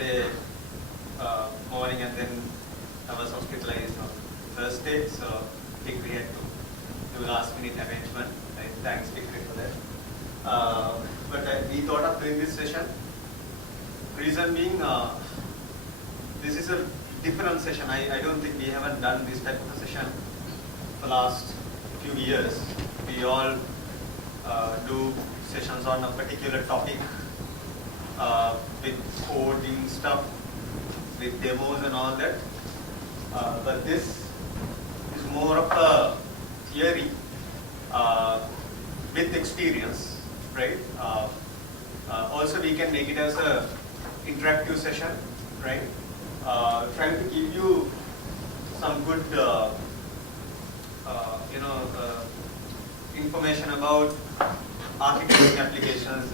Wednesday morning, and then I was hospitalized on Thursday, so Hikri had to do last minute arrangement. Thanks Hikri for that. But we thought of doing this session. Reason being, this is a different session. I don't think we haven't done this type of a session for the last few years. We all do sessions on a particular topic with coding stuff, with demos and all that. But this is more of a theory with experience, right? Also, we can make it as a interactive session, right? Trying to give you some good, information about architecting applications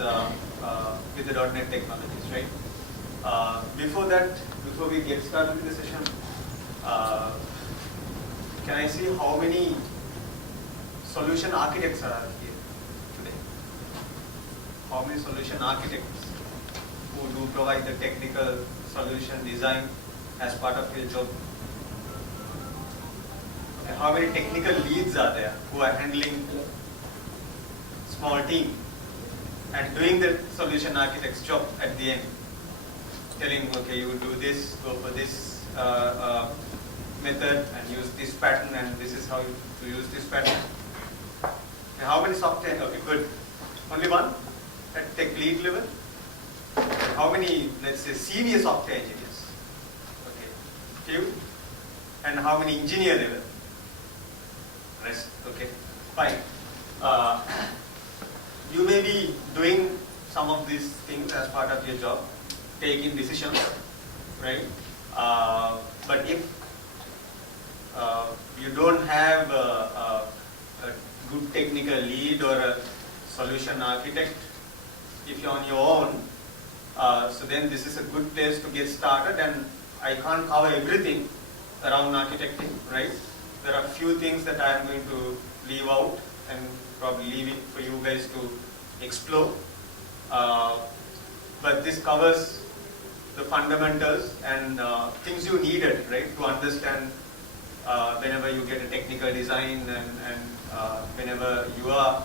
with the .NET technologies, right? Before that, before we get started with the session, can I see how many solution architects are here today? How many solution architects who do provide the technical solution design as part of your job? And how many technical leads are there who are handling small team and doing the solution architect's job at the end? Telling, okay, you do this, go for this method and use this pattern, and this is how you use this pattern. And how many software? Okay, good. Only one at tech lead level? How many, let's say, senior software engineers? Okay, few. And how many engineer level? Rest. Okay, fine. You may be doing some of these things as part of your job, taking decisions, right? But if you don't have a good technical lead or a solution architect, if you're on your own, so then this is a good place to get started. And I can't cover everything around architecting, right? There are a few things that I am going to leave out and probably leave it for you guys to explore. But this covers the fundamentals and things you needed, right, to understand whenever you get a technical design and whenever you are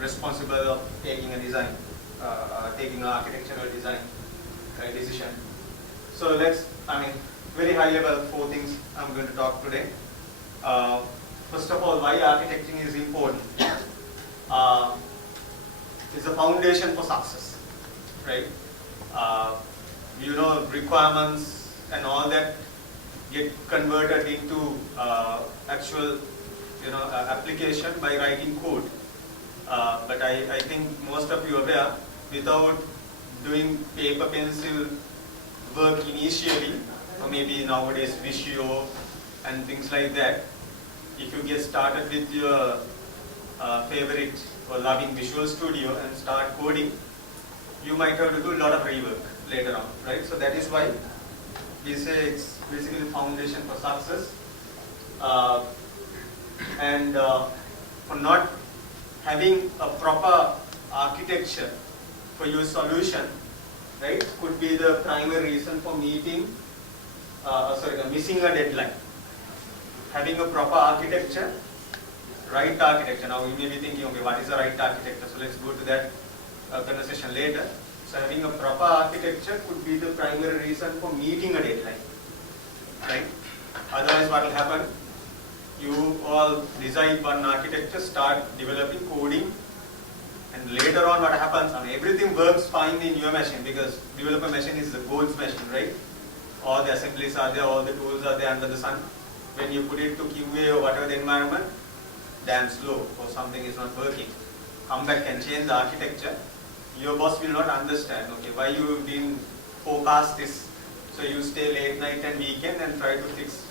responsible of taking a design, taking an architectural design decision. So let's, very high level, 4 things I'm going to talk today. First of all, why architecting is important. It's a foundation for success, right? Requirements and all that get converted into actual, application by writing code. But I think most of you are aware, without doing paper pencil work initially, or maybe nowadays Visio and things like that, if you get started with your favorite or loving Visual Studio and start coding, you might have to do a lot of rework later on, right? So that is why we say it's basically the foundation for success. And for not having a proper architecture for your solution, right, could be the primary reason for missing a deadline. Having a proper architecture, right architecture. Now you may be thinking, okay, what is the right architecture? So let's go to that conversation later. So having a proper architecture could be the primary reason for meeting a deadline, right? Otherwise, what will happen? You all decide one architecture, start developing coding, and later on what happens? Everything works fine in your machine because developer machine is the God's machine, right? All the assemblies are there, all the tools are there under the sun. When you put it to QA or whatever the environment, damn slow or something is not working. Come back and change the architecture. Your boss will not understand, okay, why you didn't forecast this. So you stay late night and weekend and try to fix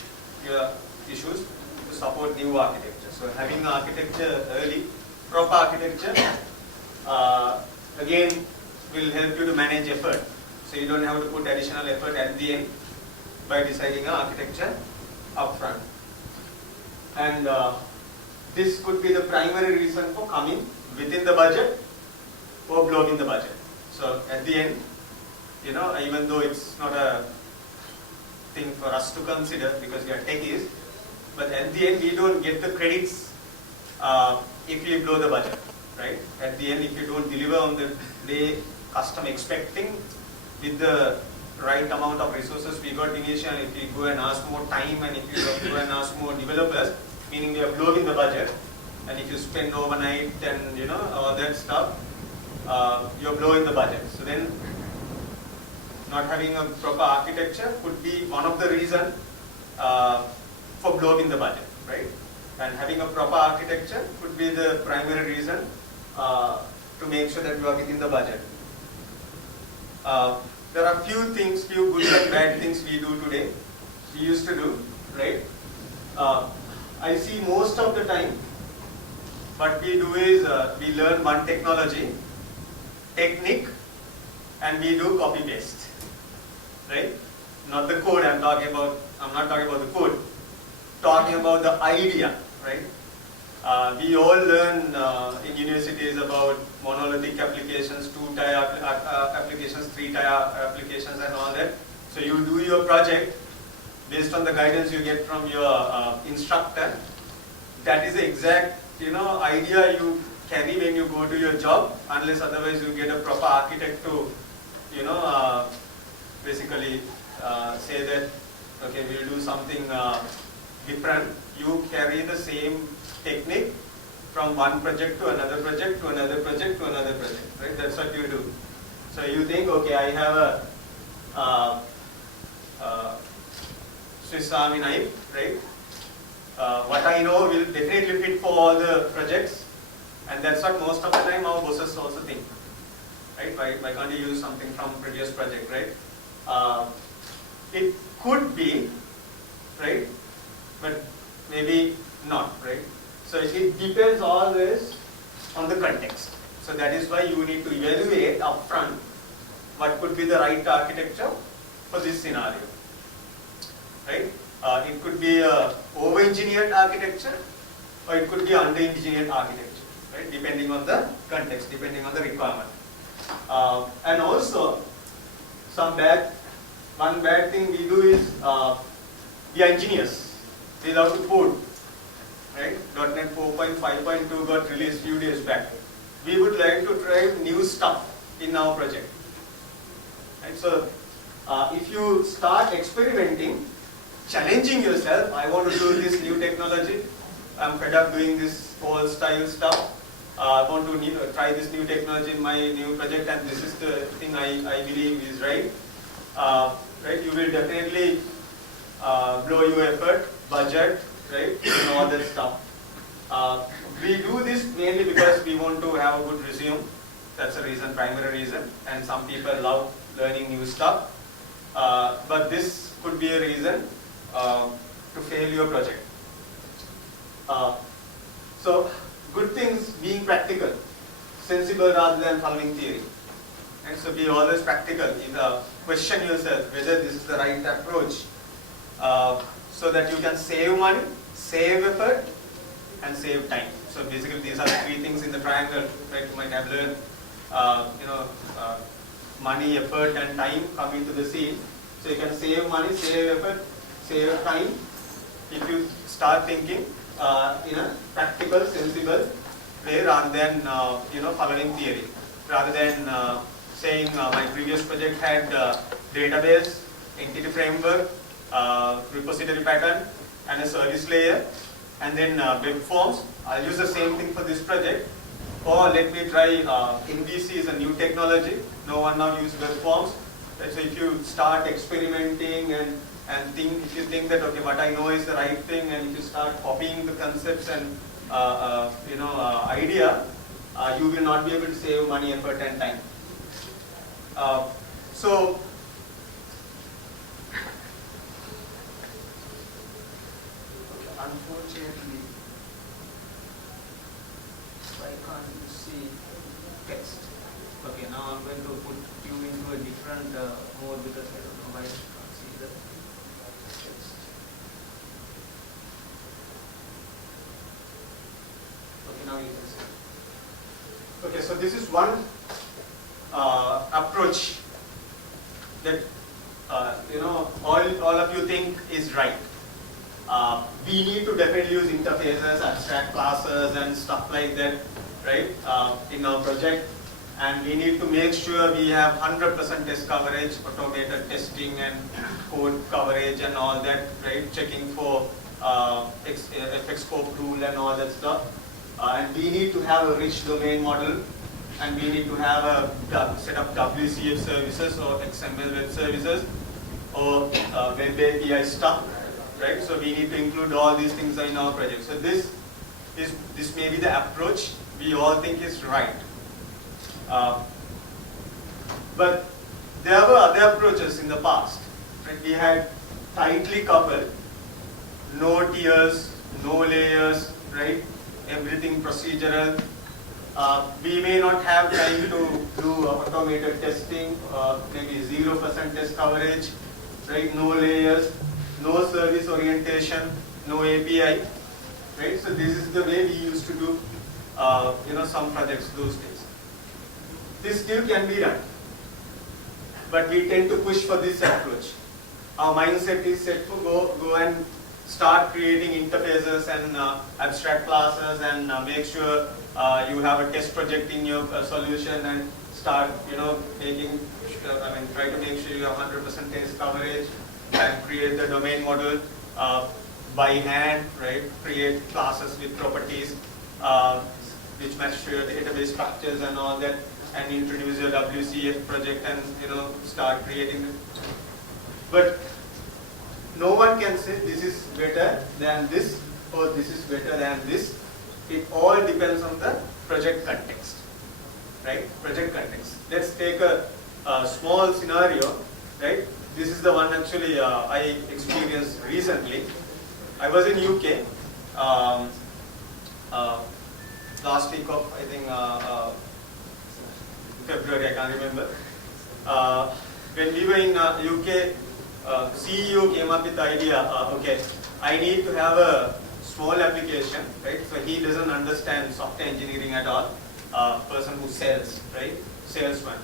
your issues to support new architecture. So having architecture early, proper architecture, again, will help you to manage effort. So you don't have to put additional effort at the end by deciding an architecture upfront. And this could be the primary reason for coming within the budget or blowing the budget. So at the end, you know, even though it's not a thing for us to consider because we are techies, but at the end we don't get the credits if we blow the budget, right? At the end, if you don't deliver on the day customer expecting with the right amount of resources we got initially, if we go and ask more time and if you go and ask more developers, meaning we are blowing the budget, and if you spend overnight and you know all that stuff, you're blowing the budget. So then not having a proper architecture could be one of the reasons for blowing the budget, right? And having a proper architecture could be the primary reason to make sure that you are within the budget. There are few things, few good and bad things we do today, we used to do, right? I see most of the time what we do is we learn one technique, and we do copy paste, right? Not the code I'm not talking about the code, talking about the idea, right? We all learn in universities about monolithic applications, 2-tier applications, 3-tier applications and all that. So you do your project based on the guidance you get from your instructor. That is the exact idea you carry when you go to your job, unless otherwise you get a proper architect to basically say that okay, we'll do something different. You carry the same technique from one project to another project to another project to another project, right? That's what you do. So you think, okay, I have a Swiss Army knife, right? What I know will definitely fit for all the projects, and that's what most of the time our bosses also think, right? Why can't you use something from previous project, right? It could be, right? But maybe not, right? So it depends always on the context. So that is why you need to evaluate upfront what could be the right architecture for this scenario, right? It could be a over-engineered architecture, or it could be under-engineered architecture, right? Depending on the context, depending on the requirement. And also, one bad thing we do is we are engineers. We love to code, right? .NET 4.5.2 got released few days back. We would like to try new stuff in our project, right? So if you start experimenting, challenging yourself, I want to do this new technology, I'm fed up doing this old style stuff, I want to try this new technology in my new project, and this is the thing I believe is right. Right? You will definitely blow your effort, budget, right, and all that stuff. We do this mainly because we want to have a good resume. That's the reason, primary reason. And some people love learning new stuff. But this could be a reason to fail your project. So, good things being practical, sensible rather than following theory. And so be always practical. Question yourself whether this is the right approach, so that you can save money, save effort, and save time. So basically, these are the three things in the triangle, right? You might have learned, money, effort, and time come into the scene. So you can save money, save effort, save time if you start thinking in a practical, sensible way rather than following theory, rather than saying my previous project had database, entity framework, repository pattern, and a service layer, and then web forms. I'll use the same thing for this project. Or let me try MVC is a new technology. No one now uses web forms. So if you start experimenting and if you think that okay, what I know is the right thing, and if you start copying the concepts and idea, you will not be able to save money, effort, and time. So unfortunately, why can't you see text? Okay, now I'm going to put you into a different mode because I don't know why you can't see the text. Okay, now you can see. Okay, so this is one approach that all of you think is right. We need to definitely use interfaces, abstract classes, and stuff like that, right, in our project. And we need to make sure we have 100% test coverage, automated testing and code coverage and all that, right, checking for FX scope rule and all that stuff. And we need to have a rich domain model, and we need to have a set of WCF services or XML web services or web API stuff, right? So we need to include all these things in our project. So this may be the approach we all think is right. But there were other approaches in the past. Right? We had tightly coupled, no tiers, no layers, right? Everything procedural. We may not have time to do automated testing, maybe 0% test coverage, right? No layers, no service orientation, no API, right? So this is the way we used to do, some projects those days. This still can be done, but we tend to push for this approach. Our mindset is set to go and start creating interfaces and abstract classes and make sure you have a test project in your solution and start, try to make sure you have 100% test coverage and create the domain model by hand, right? Create classes with properties which match your database structures and all that, and introduce your WCF project and start creating it. But no one can say this is better than this or this is better than this. It all depends on the project context, right? Project context. Let's take a small scenario, right? This is the one actually I experienced recently. I was in UK last week of, I think, February, I can't remember. When we were in UK, CEO came up with the idea, okay, I need to have a small application, right? So he doesn't understand software engineering at all, person who sells, right? Salesman.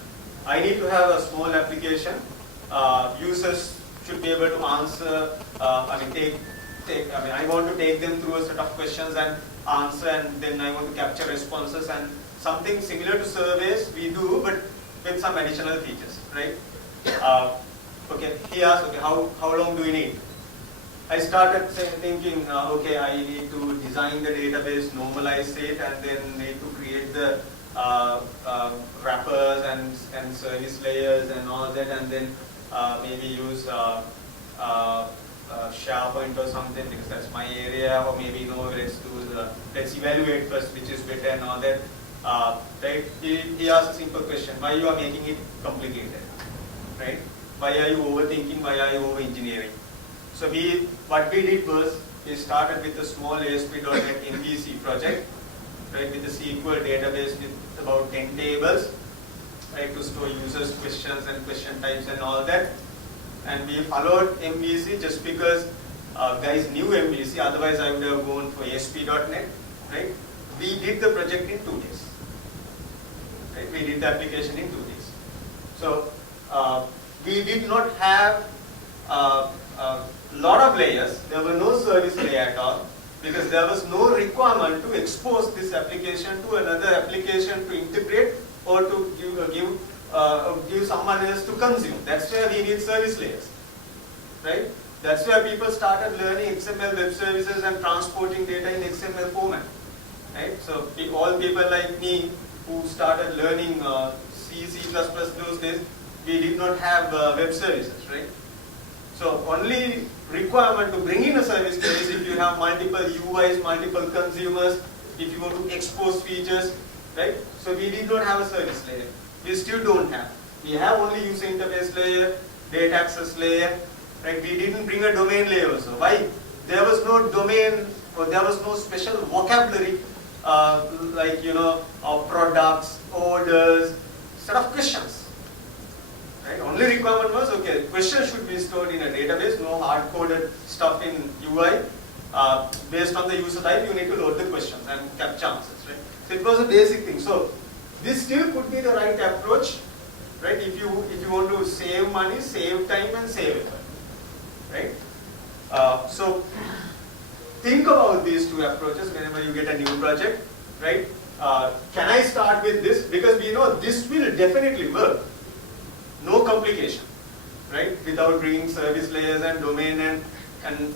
I need to have a small application. Users should be able to answer, I want to take them through a set of questions and answer, and then I want to capture responses, and something similar to surveys we do, but with some additional features, right? Okay, he asked, okay, how long do we need? I started thinking, okay, I need to design the database, normalize it, and then need to create the wrappers and service layers and all that, and then maybe use SharePoint or something, because that's my area, or maybe let's evaluate first which is better and all that. Right? He asked a simple question: why you are making it complicated? Right? Why are you overthinking? Why are you over-engineering? So what we did was, we started with a small ASP.NET MVC project, right, with a SQL database with about 10 tables, right, to store users' questions and question types and all that. And we followed MVC just because guys knew MVC, otherwise I would have gone for ASP.NET, right? We did the project in 2 days. Right? We did the application in 2 days. So we did not have a lot of layers. There were no service layer at all, because there was no requirement to expose this application to another application to integrate or to give someone else to consume. That's where we need service layers, right? That's where people started learning XML web services and transporting data in XML format, right? So all people like me who started learning C, C++ those days, we did not have web services, right? So only requirement to bring in a service layer is if you have multiple UIs, multiple consumers, if you want to expose features, right? So we did not have a service layer. We still don't have. We have only user interface layer, data access layer, right? We didn't bring a domain layer also. Why? There was no domain, or there was no special vocabulary of products, orders, set of questions. Right? Only requirement was, okay, questions should be stored in a database, no hard-coded stuff in UI. Based on the user type, you need to load the questions and capture answers, right? So it was a basic thing. So this still could be the right approach, right? If you want to save money, save time and save effort, right? So think about these two approaches whenever you get a new project, right? Can I start with this? Because we know this will definitely work. No complication, right? Without bringing service layers and domain and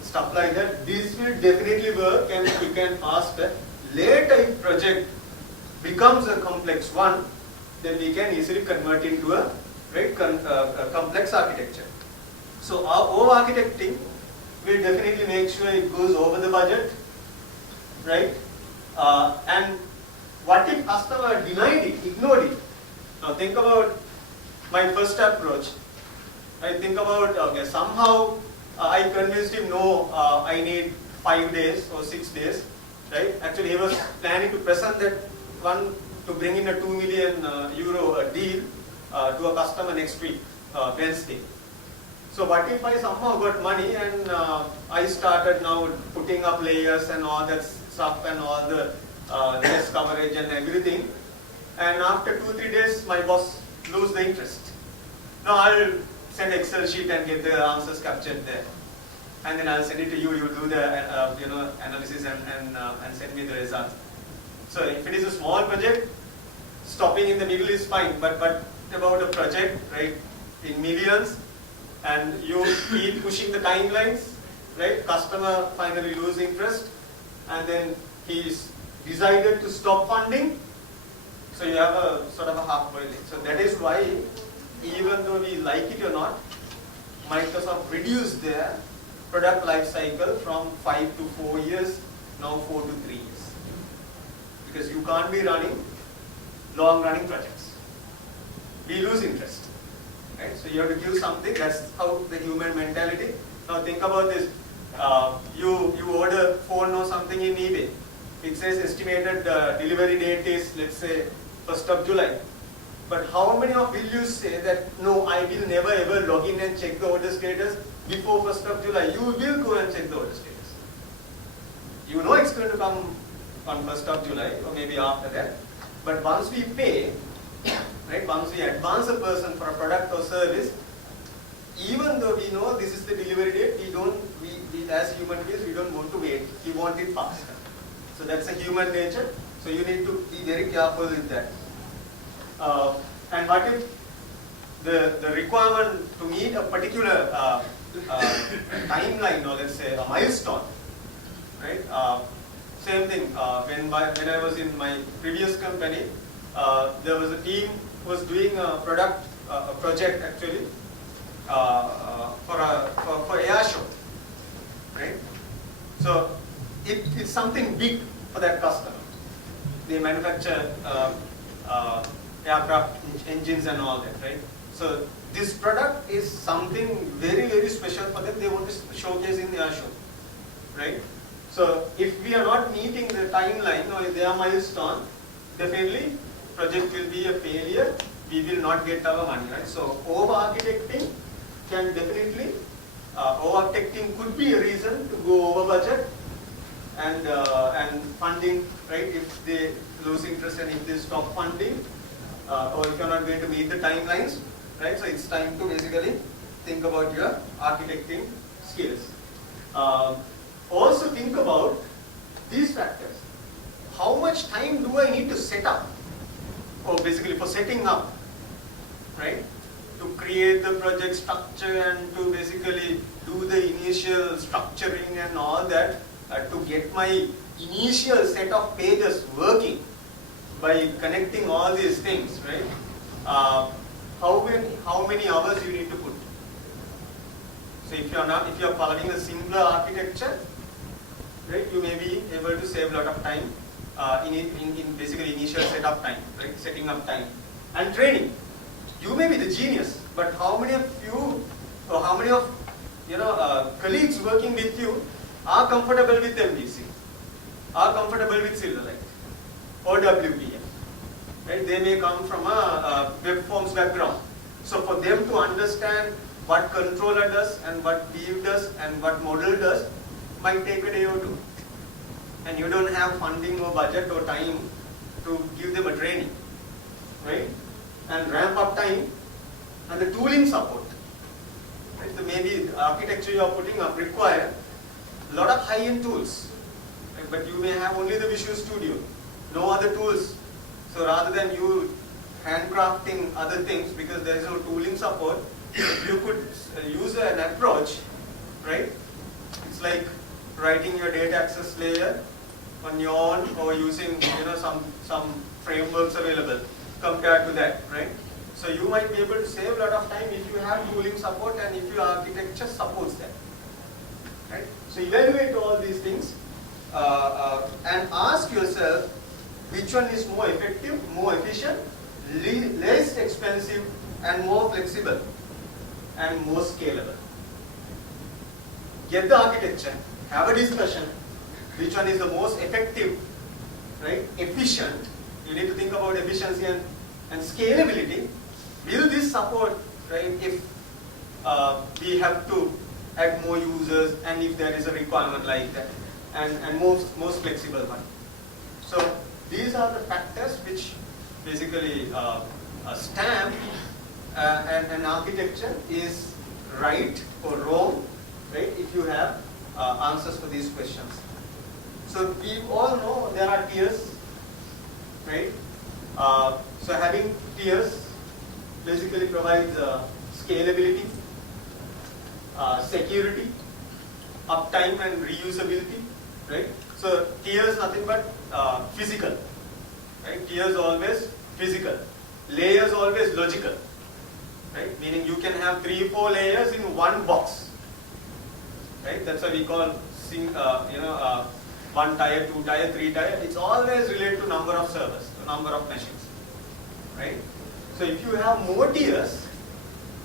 stuff like that, this will definitely work and you can faster. Later, if project becomes a complex one, then we can easily convert into a complex architecture. So our over-architecting will definitely make sure it goes over the budget, right? And what if customer denied it, ignored it? Now think about my first approach. I think about, okay, somehow I convinced him, no, I need 5 days or 6 days, right? Actually, he was planning to present that one to bring in a 2 million euro deal to a customer next week, Wednesday. So what if I somehow got money and I started now putting up layers and all that stuff and all the layers coverage and everything, and after 2-3 days my boss lose the interest. Now I'll send Excel sheet and get the answers captured there, and then I'll send it to you. You do the analysis and send me the results. So if it is a small project, stopping in the middle is fine. But about a project, right, in millions, and you keep pushing the timelines, right? Customer finally lose interest, and then he's decided to stop funding. So you have a sort of a half-boiled egg. So that is why, even though we like it or not, Microsoft reduced their product life cycle from 5 to 4 years, now 4 to 3 years. Because you can't be running long-running projects. We lose interest. Right? So you have to give something. That's how the human mentality. Now think about this. You order phone or something in eBay. It says estimated delivery date is, let's say, 1st of July. But how many of you say that, no, I will never ever log in and check the order status before 1st of July? You will go and check the order status. You know it's going to come on 1st of July or maybe after that. But once we pay, right, once we advance a person for a product or service, even though we know this is the delivery date, we as human beings, we don't want to wait. We want it faster. So that's a human nature. So you need to be very careful with that. And what if the requirement to meet a particular timeline, or let's say a milestone, right? Same thing. When I was in my previous company, there was a team who was doing a project actually for air show, right? So it's something big for that customer. They manufacture aircraft engines and all that, right? So this product is something very, very special for them. They want to showcase in the air show, right? So if we are not meeting the timeline or their milestone, definitely project will be a failure. We will not get our money, right? So over-architecting can definitely, over-architecting could be a reason to go over budget, and funding, right? If they lose interest and if they stop funding, or if you're not going to meet the timelines, right? So it's time to basically think about your architecting skills. Also think about these factors. How much time do I need to set up, or basically for setting up, right? To create the project structure and to basically do the initial structuring and all that, to get my initial set of pages working by connecting all these things, right? How many hours you need to put? So if you are following a simpler architecture, right, you may be able to save a lot of time in basically initial setup time, right? Setting up time and training. You may be the genius, but how many of you, or how many of colleagues working with you are comfortable with MVC, are comfortable with Silverlight or WPF, right? They may come from a web forms background. So for them to understand what controller does and what Weave does and what model does might take a day or two. And you don't have funding or budget or time to give them a training, right? And ramp up time and the tooling support. Right? So maybe the architecture you are putting up require a lot of high-end tools, right? But you may have only the Visual Studio, no other tools. So rather than you handcrafting other things because there is no tooling support, you could use an approach, right? It's like writing your data access layer on your own or using some frameworks available compared to that, right? So you might be able to save a lot of time if you have tooling support and if your architecture supports that, right? So evaluate all these things and ask yourself which one is more effective, more efficient, less expensive, and more flexible, and more scalable. Get the architecture, have a discussion, which one is the most effective, right, efficient. You need to think about efficiency and scalability. Will this support, right, if we have to add more users and if there is a requirement like that, and most flexible one. So these are the factors which basically stamp an architecture is right or wrong, right, if you have answers for these questions. So we all know there are tiers, right? So having tiers basically provides scalability, security, uptime and reusability, right? So tiers nothing but physical, right? Tiers always physical, layers always logical, right? Meaning you can have 3-4 layers in one box, right? That's why we call 1 tier, 2 tier, 3 tier. It's always related to number of servers, number of machines, right? So if you have more tiers,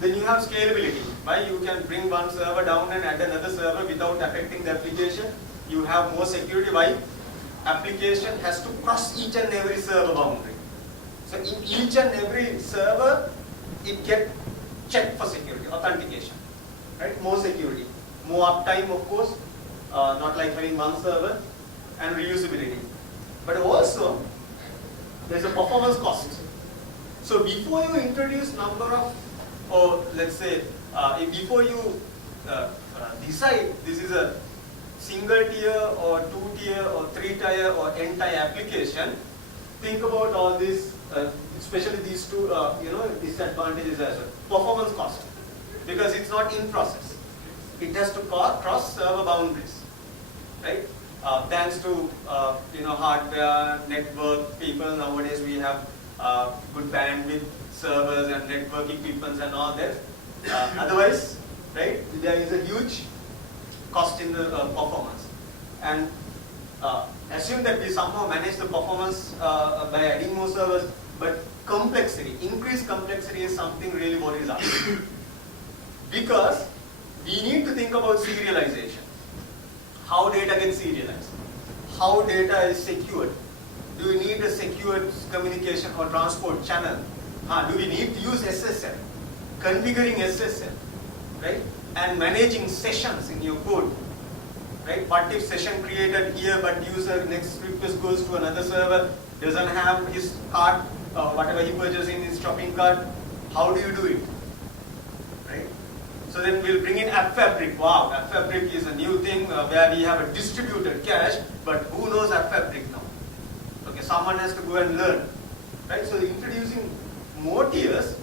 then you have scalability. Why? You can bring one server down and add another server without affecting the application. You have more security. Why? Application has to cross each and every server boundary. So in each and every server, it gets checked for security, authentication, right? More security, more uptime, of course, not like having one server, and reusability. But also, there's a performance cost. So before you introduce number of, or let's say, before you decide this is a single tier or 2 tier or 3 tier or n tier application, think about all these, especially these two, disadvantages as well. Performance cost, because it's not in process. It has to cross server boundaries, right? Thanks to hardware, network people, nowadays we have good bandwidth servers and network equipments and all that. Otherwise, right, there is a huge cost in the performance. And assume that we somehow manage the performance by adding more servers, but complexity, increased complexity is something really worries us. Because we need to think about serialization. How data gets serialized, how data is secured. Do we need a secured communication or transport channel? Do we need to use SSL? Configuring SSL, right? And managing sessions in your code, right? What if session created here but user next request goes to another server, doesn't have his card, whatever he purchased in his shopping cart? How do you do it, right? So then we'll bring in AppFabric. Wow, AppFabric is a new thing where we have a distributed cache, but who knows AppFabric now? Okay, someone has to go and learn, right? So introducing more tiers,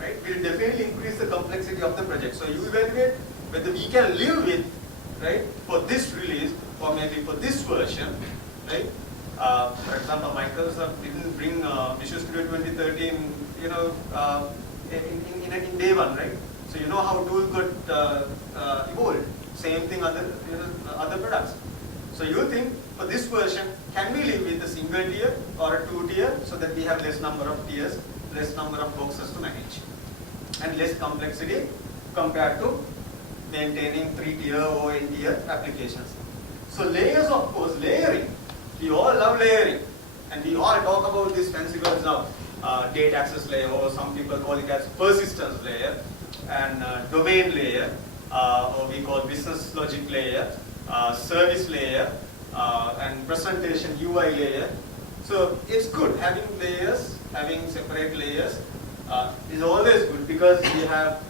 right, will definitely increase the complexity of the project. So you evaluate whether we can live with, right, for this release or maybe for this version, right? For example, Microsoft didn't bring Visual Studio 2013, in day one, right? So you know how tools got evolved. Same thing other products. So you think for this version, can we live with a single tier or a 2 tier so that we have less number of tiers, less number of boxes to manage, and less complexity compared to maintaining 3 tier or n tier applications. So layers, of course, layering. We all love layering, and we all talk about these fancy words now. Data access layer, or some people call it as persistence layer, and domain layer, or we call business logic layer, service layer, and presentation UI layer. So it's good having layers, having separate layers, is always good because we have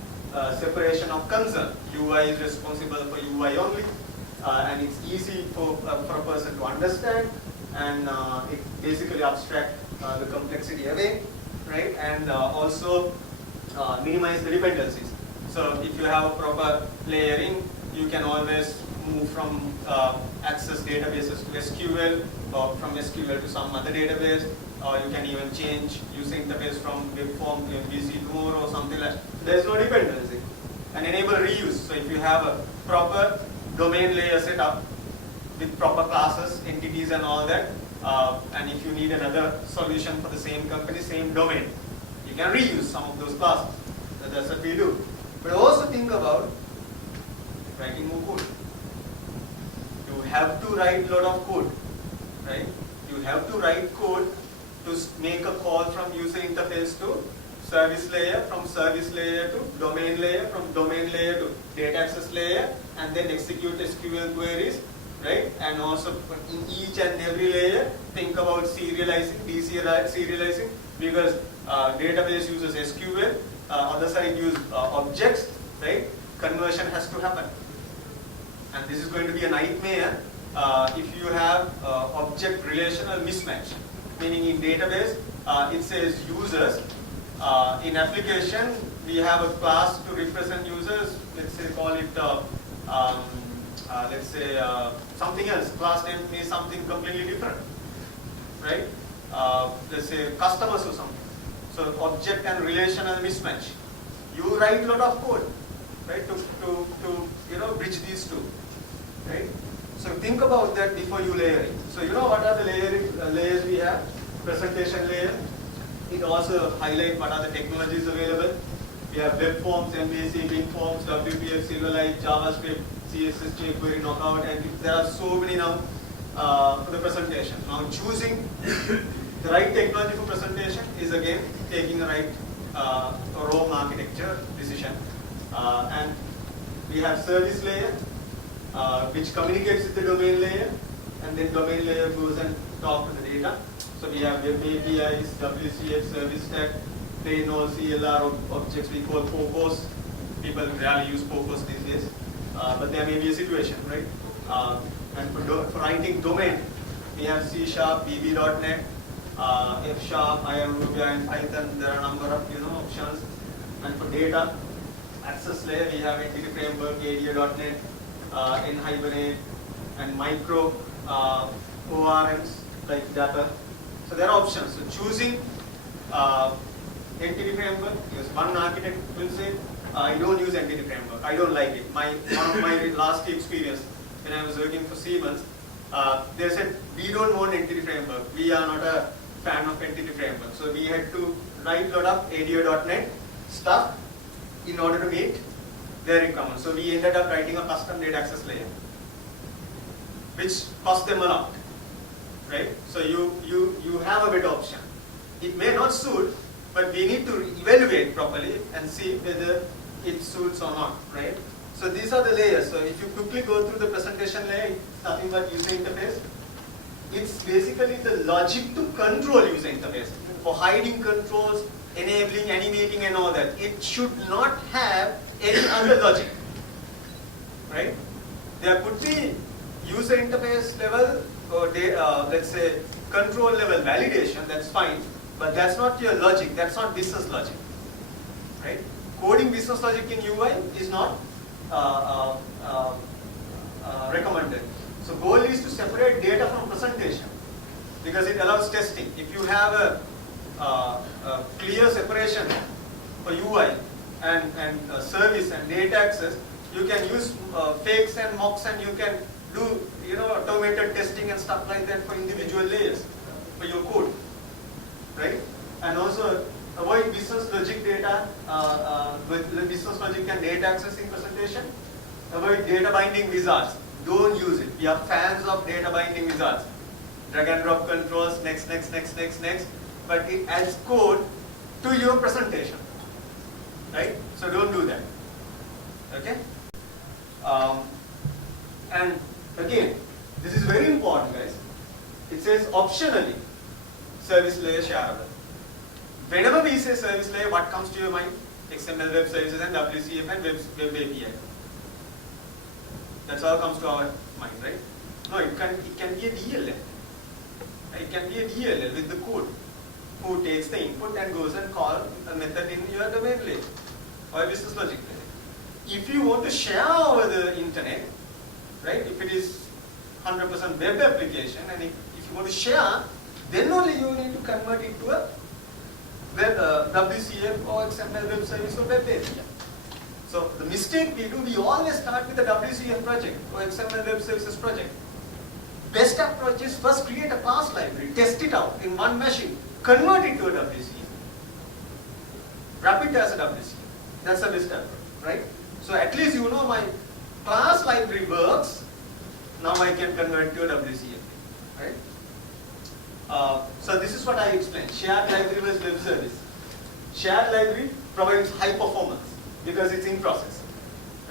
separation of concern. UI is responsible for UI only, and it's easy for a person to understand, and it basically abstract the complexity away, right? And also minimize the dependencies. So if you have a proper layering, you can always move from access databases to SQL, or from SQL to some other database, or you can even change user interface from web form to MVC more or something like that. There is no dependency. And enable reuse. So if you have a proper domain layer set up with proper classes, entities and all that, and if you need another solution for the same company, same domain, you can reuse some of those classes. So that's what we do. But also think about writing more code. You have to write a lot of code, right? You have to write code to make a call from user interface to service layer, from service layer to domain layer, from domain layer to data access layer, and then execute SQL queries, right? And also in each and every layer, think about serializing, deserializing, because database uses SQL, other side use objects, right? Conversion has to happen. And this is going to be a nightmare if you have object relational mismatch. Meaning in database, it says users. In application, we have a class to represent users. Let's say call it, let's say something else. Class name is something completely different, right? Let's say customers or something. So object and relational mismatch. You write a lot of code, right? To bridge these two, right? So think about that before you layering. So what are the layers we have? Presentation layer. It also highlights what are the technologies available. We have web forms, MVC, Bing forms, WPF, Silverlight, JavaScript, CSS, jQuery, Knockout, and there are so many now for the presentation. Now choosing the right technology for presentation is again taking the right ROM architecture decision. And we have service layer, which communicates with the domain layer, and then domain layer goes and talks to the data. So we have web APIs, WCF, service stack, plain old CLR objects we call POCOs. People rarely use POCOs these days, but there may be a situation, right? And for writing domain, we have C#, VB.NET, F#, IRUBI, and Python. There are a number of options. And for data access layer, we have Entity Framework, ADA.NET, in Hibernate, and micro ORMs like Dapper. So there are options. So choosing Entity Framework, because one architect will say, I don't use Entity Framework, I don't like it. One of my last experience when I was working for Siemens, they said, we don't want Entity Framework, we are not a fan of Entity Framework. So we had to write a lot of ADA.NET stuff in order to meet their requirements. So we ended up writing a custom data access layer, which cost them a lot, right? So you have a better option. It may not suit, but we need to evaluate properly and see whether it suits or not, right? So these are the layers. So if you quickly go through the presentation layer, it's nothing but user interface. It's basically the logic to control user interface. For hiding controls, enabling, animating and all that. It should not have any other logic, right? There could be user interface level or let's say control level validation, that's fine, but that's not your logic, that's not business logic, right? Coding business logic in UI is not recommended. So goal is to separate data from presentation because it allows testing. If you have a clear separation for UI and service and data access, you can use fakes and mocks, and you can do automated testing and stuff like that for individual layers for your code, right? And also avoid business logic data with business logic and data accessing presentation. Avoid data binding wizards. Don't use it. We are fans of data binding wizards. Drag and drop controls, next, next, next, next, next. But it adds code to your presentation, right? So don't do that, okay? And again, this is very important, guys. It says optionally, service layer shareable. whenever we say service layer, what comes to your mind? XML web services and WCF and web API. That's all comes to our mind, right? No, it can be a DLL. It can be a DLL with the code who takes the input and goes and call a method in your domain layer or business logic layer. If you want to share over the internet, right, if it is 100% web application and if you want to share, then only you need to convert it to a web, WCF or XML web service or web API. So the mistake we do, we always start with a WCF project or XML web services project. Best approach is first create a class library, test it out in one machine, convert it to a WCF. Wrap it as a WCF. That's the best approach, right? So at least you know my class library works. Now I can convert to a WCF, right? So this is what I explained. Shared library was web service. Shared library provides high performance because it's in process,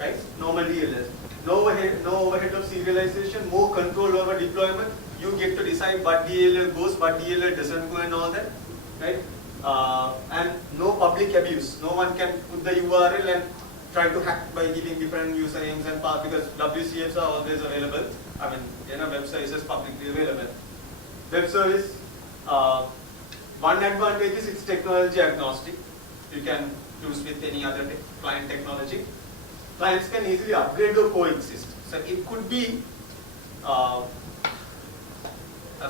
right? Normal DLS. No overhead of serialization, more control over deployment. You get to decide what DLL goes, what DLL doesn't go and all that, right? And no public abuse. No one can put the URL and try to hack by giving different usernames and paths because WCFs are always available. I mean, web service is publicly available. Web service, one advantage is it's technology agnostic. You can use with any other client technology. Clients can easily upgrade or coexist. So it could be a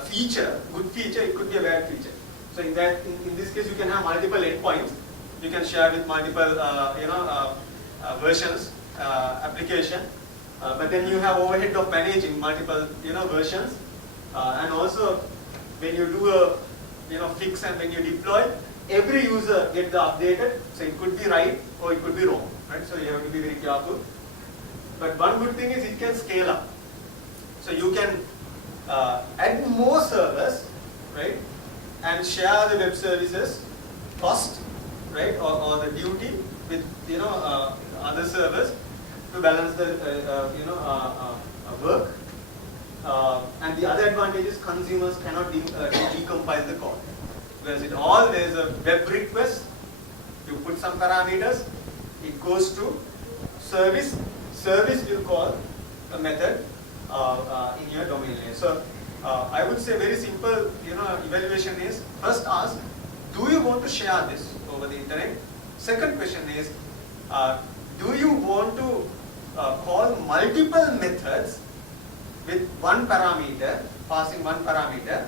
feature, good feature, it could be a bad feature. So in this case, you can have multiple endpoints. You can share with multiple, versions, application. But then you have overhead of managing multiple, versions. And also, when you do a, fix and when you deploy, every user gets the updated. So it could be right or it could be wrong. Right? So you have to be very careful. But one good thing is it can scale up. So you can add more servers, right, and share the web services cost, right, or the duty with other servers to balance the work. And the other advantage is consumers cannot decompile the code because there's a web request. You put some parameters. It goes to service. Service will call a method in your domain layer. So I would say very simple, evaluation is first ask, do you want to share this over the internet? Second question is, do you want to call multiple methods with one parameter, passing one parameter?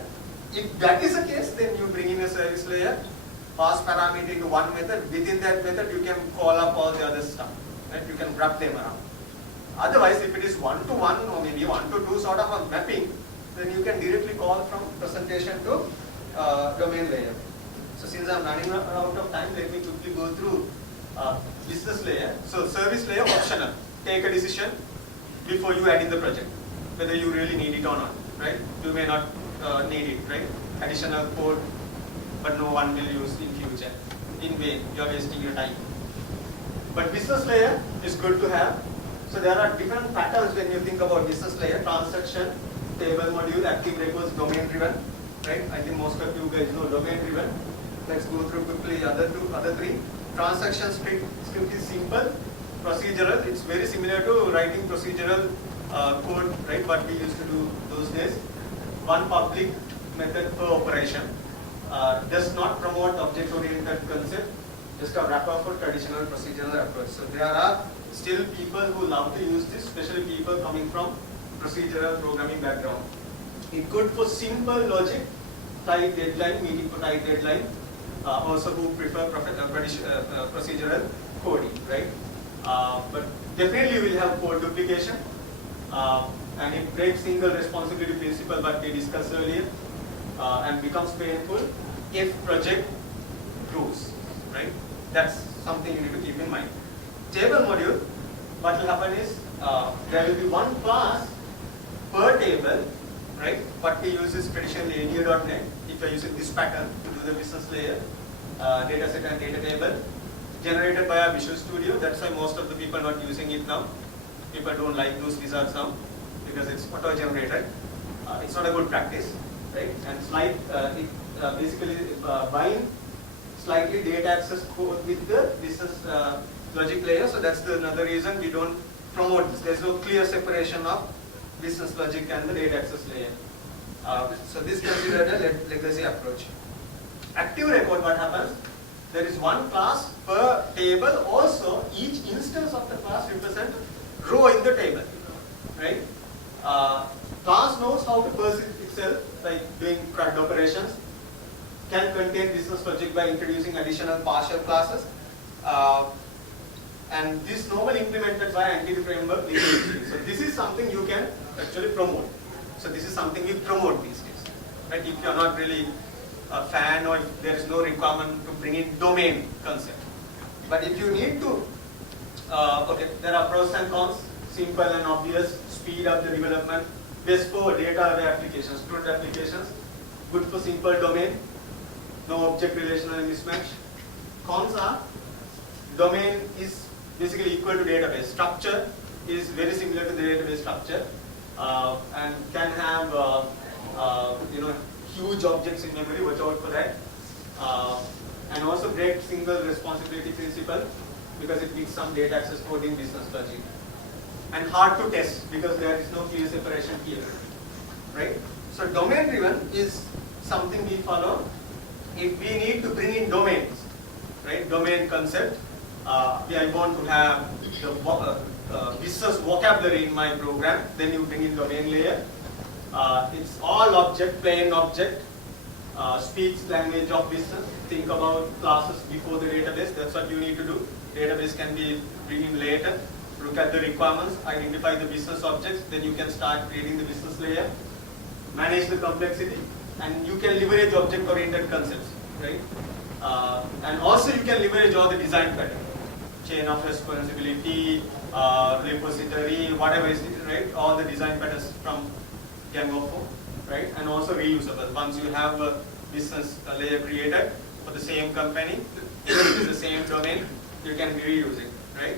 If that is the case, then you bring in a service layer, pass parameter into one method. Within that method, you can call up all the other stuff. Right? You can wrap them around. Otherwise, if it is one-to-one or maybe one-to-two sort of a mapping, then you can directly call from presentation to domain layer. So since I'm running out of time, let me quickly go through business layer. So service layer optional. Take a decision before you add in the project, whether you really need it or not. Right? You may not need it. Right? Additional code, but no one will use in future. In vain, you are wasting your time. But business layer is good to have. So there are different patterns when you think about business layer: transaction, table module, active records, domain driven. Right? I think most of you guys know domain driven. Let's go through quickly other three. Transaction script is simple. Procedural, it's very similar to writing procedural code, right? What we used to do those days. One public method per operation. Does not promote object-oriented concept. Just a wrapper for traditional procedural approach. So there are still people who love to use this, especially people coming from procedural programming background. It's good for simple logic, tight deadline, meeting for tight deadline. Also who prefer procedural coding, right? But definitely we will have code duplication, and it breaks single responsibility principle that we discussed earlier, and becomes painful if project grows, right? That's something you need to keep in mind. Table module, what will happen is there will be one class per table, right? What we use is traditionally ADO.NET. If you are using this pattern to do the business layer, data set and data table, generated by our Visual Studio. That's why most of the people are not using it now. People don't like those wizards now because it's auto-generated. It's not a good practice, right? And slide, basically bind slightly data access code with the business logic layer. So that's another reason we don't promote this. There's no clear separation of business logic and the data access layer. So this is considered a legacy approach. Active record, what happens? There is one class per table. Also, each instance of the class represents a row in the table, right? Class knows how to perceive itself, like doing CRUD operations. Can contain business logic by introducing additional partial classes. And this normally implemented by Entity Framework. So this is something you can actually promote. So this is something we promote these days, right? If you are not really a fan, or if there is no requirement to bring in domain concept. But if you need to, okay, there are pros and cons, simple and obvious, speed up the development, best for data-aware applications, CRUD applications, good for simple domain, no object relational mismatch. Cons are, domain is basically equal to database. Structure is very similar to the database structure, and can have huge objects in memory. Watch out for that. And also break single responsibility principle because it needs some data access code in business logic. And hard to test because there is no clear separation here, right? So domain driven is something we follow. If we need to bring in domains, right? Domain concept. I want to have the business vocabulary in my program. Then you bring in domain layer. It's all object, plain object, speaks language of business. Think about classes before the database. That's what you need to do. Database can be bring in later. Look at the requirements, identify the business objects. Then you can start creating the business layer, manage the complexity, and you can leverage object-oriented concepts, right? And also you can leverage all the design pattern, chain of responsibility, repository, whatever is it, right? All the design patterns from Django 4, right? And also reusable. Once you have a business layer created for the same company, it is the same domain, you can reuse it, right?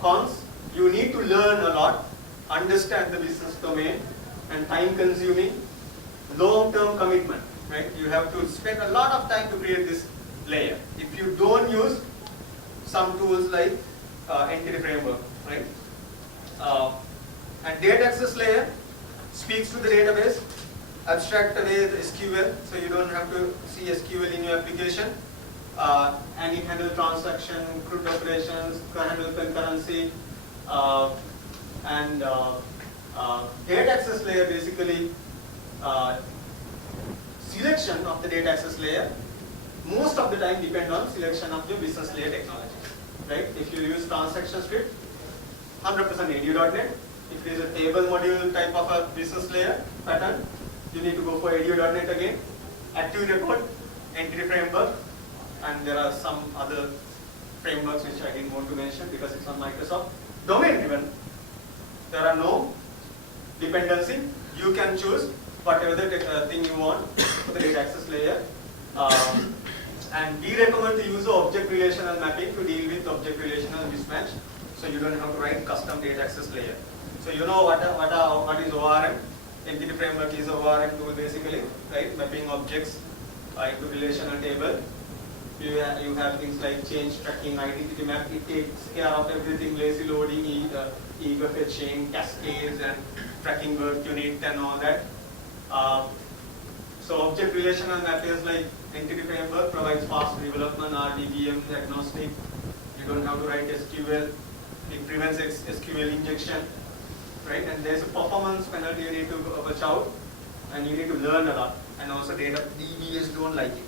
Cons, you need to learn a lot, understand the business domain, and time consuming, long-term commitment, right? You have to spend a lot of time to create this layer. If you don't use some tools like Entity Framework, right? And data access layer speaks to the database, abstract away the SQL, so you don't have to see SQL in your application. And it handles transaction, CRUD operations, handle concurrency, and data access layer basically selection of the data access layer most of the time depend on selection of your business layer technology, right? If you use transaction script, 100% edu.net. If there is a table module type of a business layer pattern, you need to go for edu.net again. Active record, Entity Framework, and there are some other frameworks which I didn't want to mention because it's on Microsoft. Domain driven, there are no dependency. You can choose whatever the thing you want for the data access layer. And we recommend to use the object relational mapping to deal with object relational mismatch. So you don't have to write custom data access layer. So you know what is ORM? Entity Framework is a ORM tool basically, right? Mapping objects into relational table. You have things like change tracking, identity map. It takes care of everything, lazy loading, eager fetching, cascades, and tracking work unit and all that. So object relational mappers like Entity Framework provides fast development, RDBM, agnostic. You don't have to write SQL. It prevents SQL injection, right? And there's a performance penalty you need to watch out, and you need to learn a lot. And also data DBs don't like it,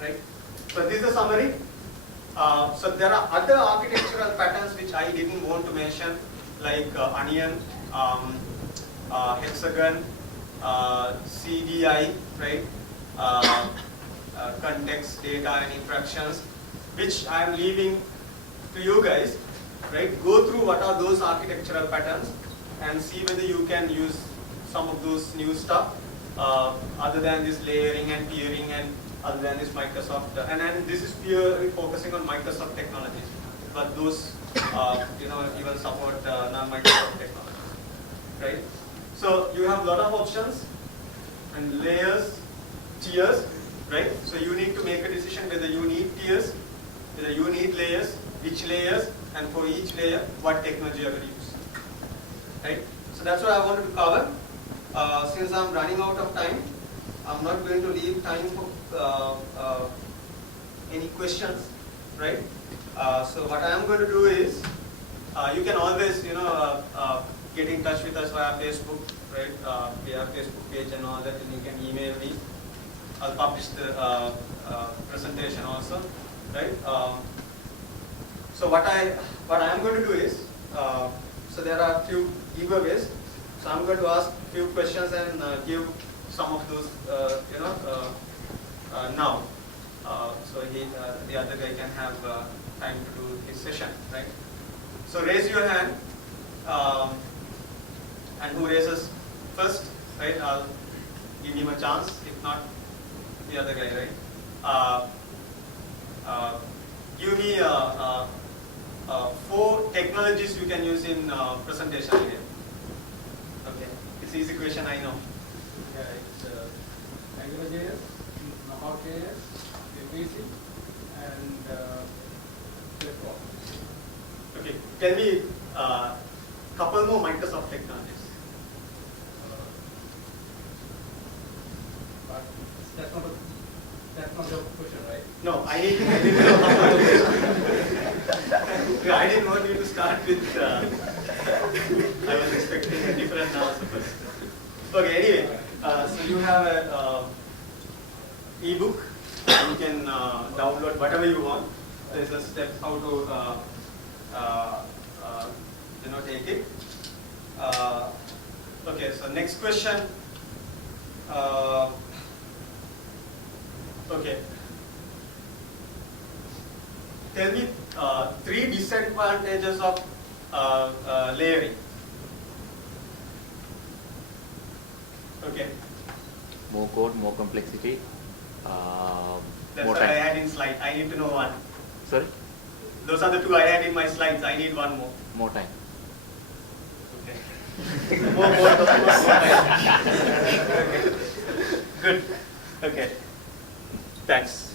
right? So this is the summary. So there are other architectural patterns which I didn't want to mention, like onion, hexagon, CDI, right? Context, data, and interactions, which I am leaving to you guys, right? Go through what are those architectural patterns and see whether you can use some of those new stuff other than this layering and peering and other than this Microsoft. And this is purely focusing on Microsoft technologies, but those even support non-Microsoft technologies, right? So you have a lot of options and layers, tiers, right? So you need to make a decision whether you need tiers, whether you need layers, which layers, and for each layer, what technology you are going to use, right? So that's what I wanted to cover. Since I'm running out of time, I'm not going to leave time for any questions, right? So what I am going to do is, you can always, get in touch with us via Facebook, right? We have Facebook page and all that, and you can email me. I'll publish the presentation also, right? So what I am going to do is, so there are a few giveaways. So I'm going to ask a few questions and give some of those, now. So the other guy can have time to do his session, right? So raise your hand, and who raises first, right? I'll give him a chance. If not, the other guy, right? Give me 4 technologies you can use in presentation here. Okay, it's easy question, I know. Yeah, it's AngularJS, Node.js, MVC, and Flipboard. Okay, tell me couple more Microsoft technologies. But that's not your question, right? No, I need to know couple of I didn't want you to start with. I was expecting a different answer first. Okay, anyway, so you have a ebook. You can download whatever you want. There's a step how to take it. Okay, so next question. Okay. Tell me 3 disadvantages of layering. Okay. More code, more complexity. That's More what I time. had in slide. I need to know one. Sorry? Those are the 2 I had in my slides. I need one more. More time. Okay. more time. Good. Okay. Thanks.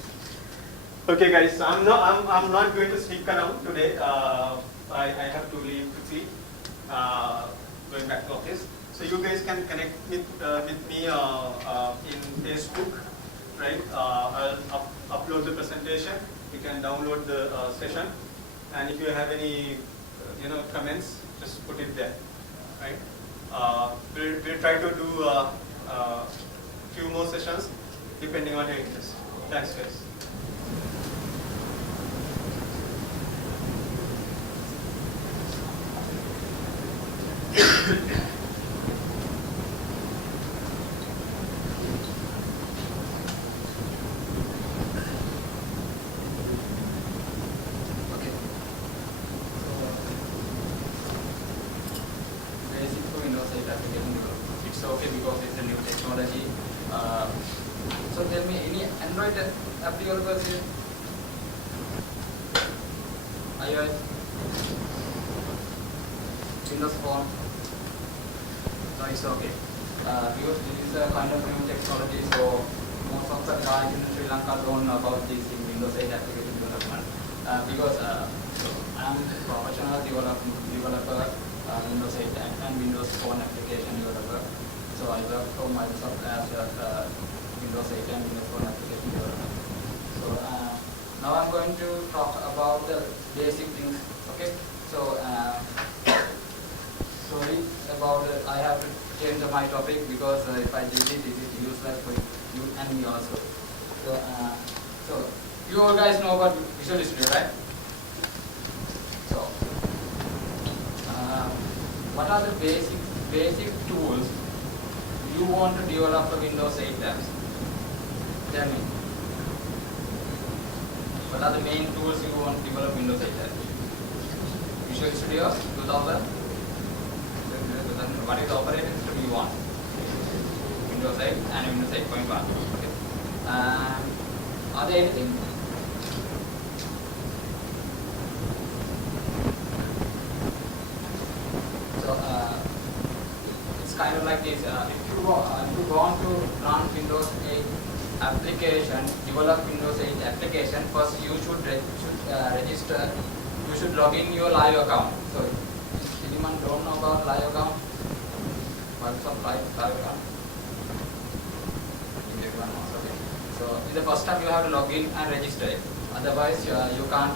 Okay, guys. I'm not going to stick around today. I have to leave quickly. Going back to office. So you guys can connect with me in Facebook, right? I'll upload the presentation. You can download the session, and if you have any, comments, just put it there, right? We'll try to do few more sessions depending on your interest. Thanks, guys. Basic for Windows 8 application development. It's okay because it's a new technology. So tell me, any Android app developers here? iOS? Windows Phone? No, it's okay. Because this is a kind of new technology, so most of the guys in Sri Lanka don't know about this in Windows 8 application development. Because I'm a professional developer, Windows 8 and Windows Phone application developer. So I work for Microsoft as a Windows 8 and Windows Phone application developer. So now I'm going to talk about the basic things. Okay. So sorry about I have to change my topic because if I did it is useless for you and me also. So you all guys know about Visual Studio, right? So what are the basic tools you want to develop for Windows 8 apps? Tell me. What are the main tools you want to develop Windows 8 apps? Visual Studio 2000. What is the operating system you want? Windows 8 and Windows 8.1. Okay. Are there anything? So it's kind of like this. If you want to run Windows 8 application, develop Windows 8 application, first you should register, you should log in your live account. So, anyone don't know about live account? Microsoft live account? Everyone knows, okay. So, in the first step you have to log in and register it. Otherwise, you can't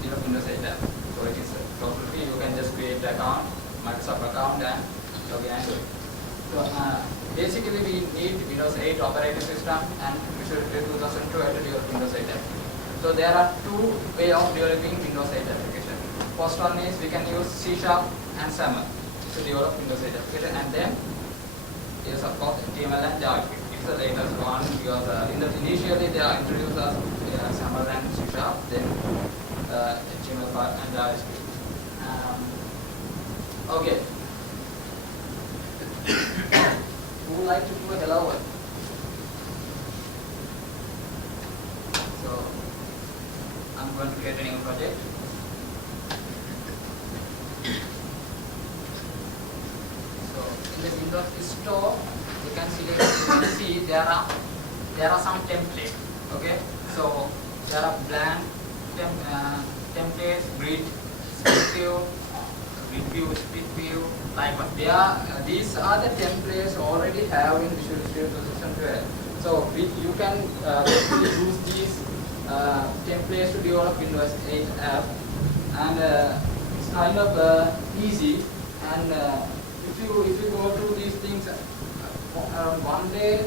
develop Windows 8 app. So, it is totally free. You can just create an account, Microsoft account, and log in and do it. So, basically we need Windows 8 operating system and Visual Studio 2012 to develop Windows 8 application. So there are two ways of developing Windows 8 application. First one is we can use C# and XAML to develop Windows 8 application, and then yes, of course HTML and JavaScript. It's the latest one because initially they are introduced as XAML and C#, then HTML5 and JavaScript. Okay. Who would like to do a hello word? So, I'm going to create a new project. So, in the Windows Store, you can see there are some templates. Okay, so there are blank templates, grid, split view, like what they are. These are the templates already have in Visual Studio 2012. So you can basically use these templates to develop Windows 8 app, and it's kind of easy. And if you go through these things around one day,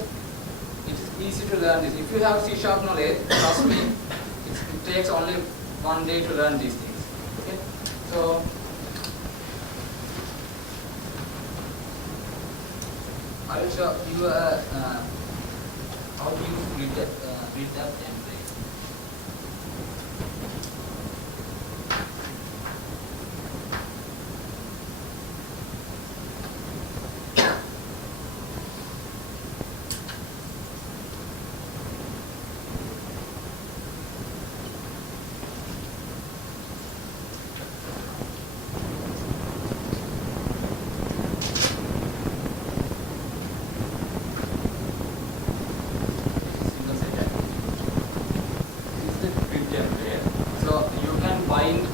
it is easy to learn this. If you have C# knowledge, trust me, it takes only one day to learn these things. Okay, so. I will show you how to use read that template.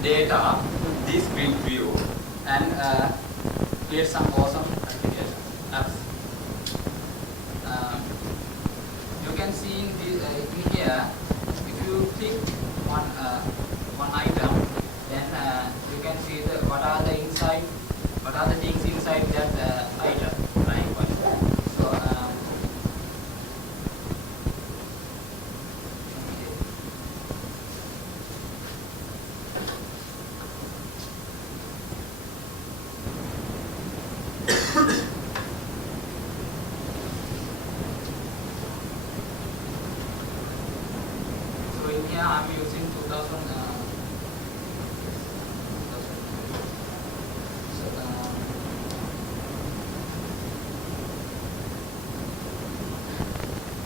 Data, this grid view, and create some awesome applications, apps. You can see in here, if you click one item, then you can see what are the things inside that item. Right? So. I'm using 2000.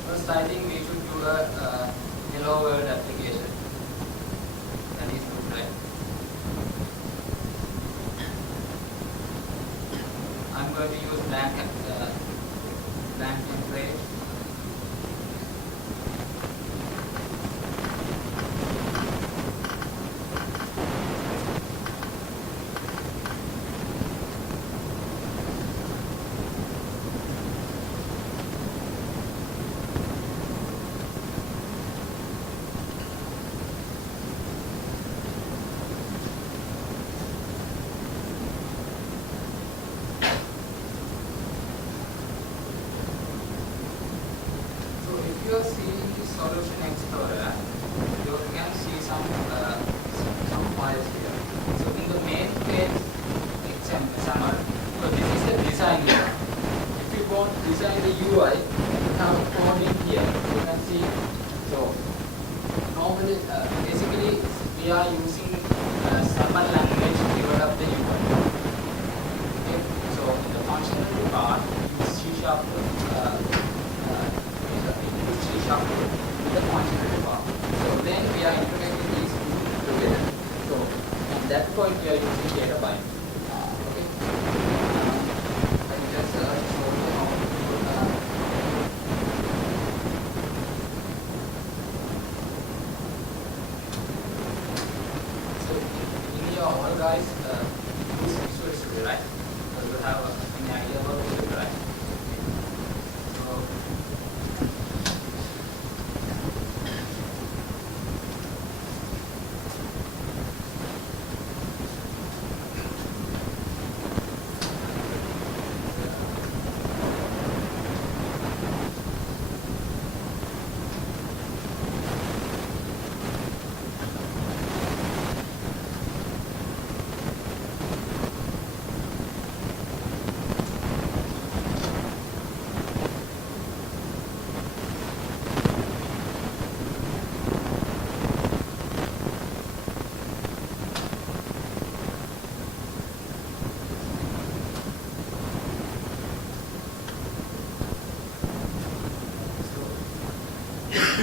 First, I think we should do a hello world application. That is good, right? I'm going to use blank template. You are seeing the Solution Explorer, you can see some files here. So in the main page, it's a summary. So this is the design layer. If you want to design the UI, you have a code in here. You can see. So normally, basically, we are using SAML language to develop the UI. Okay. So in the functionality part, use C# the functionality part. So then we are integrating these two together. So at that point we are using data binding. Okay. I just show you how to do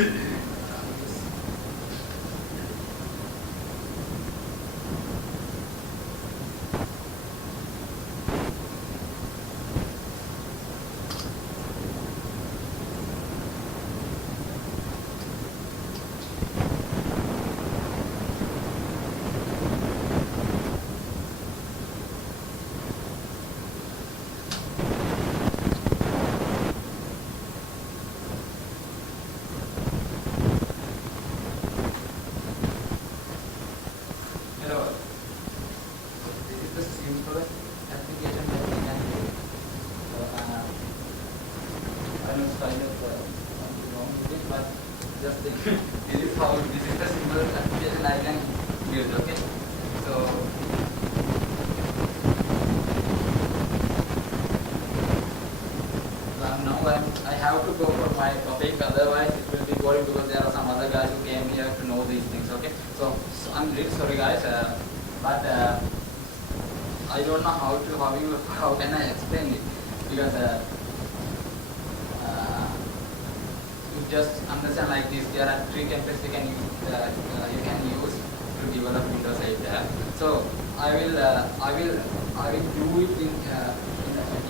Hello. This is the simple application that we can do. I don't find it something wrong with it, but just think this is how this is the simple application I can use. Okay. So I have to go for my topic, otherwise it will be boring because there are some other guys who came here to know these things. Okay. So I'm really sorry guys, but I don't know how can I explain it, because you just understand like this. There are three templates you can use to develop Windows 8 there. So I will do it in an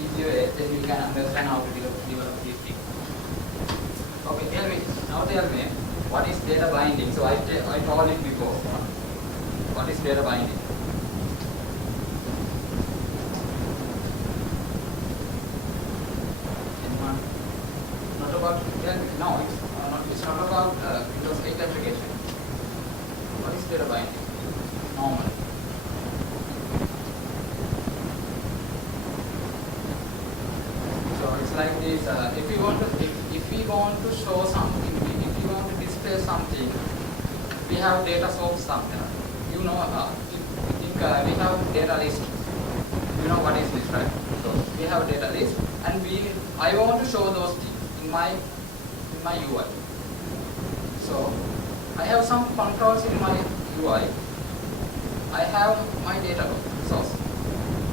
easier way, then you can understand how to develop these things. Okay, tell me what is data binding. So I told it before. What is data binding? Anyone? Not about it's not about Windows 8 application. What is data binding? Normal. So it's like this. If we want to show something, if we want to display something, we have data source somewhere. You know, we have data list. You know what is this, right? So we have data list, and I want to show those things in my UI. So I have some controls in my UI. I have my data source,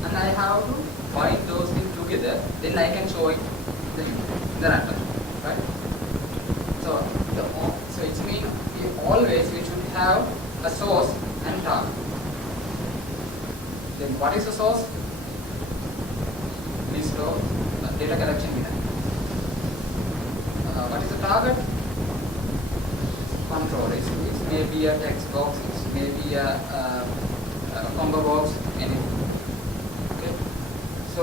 and I have to bind those things together. Then I can show it in the runtime, right? So it means always we should have a source and target. Then what is the source? List of data collection we have. What is the target? Control. It may be a text box, it may be a combo box, anything. Okay. So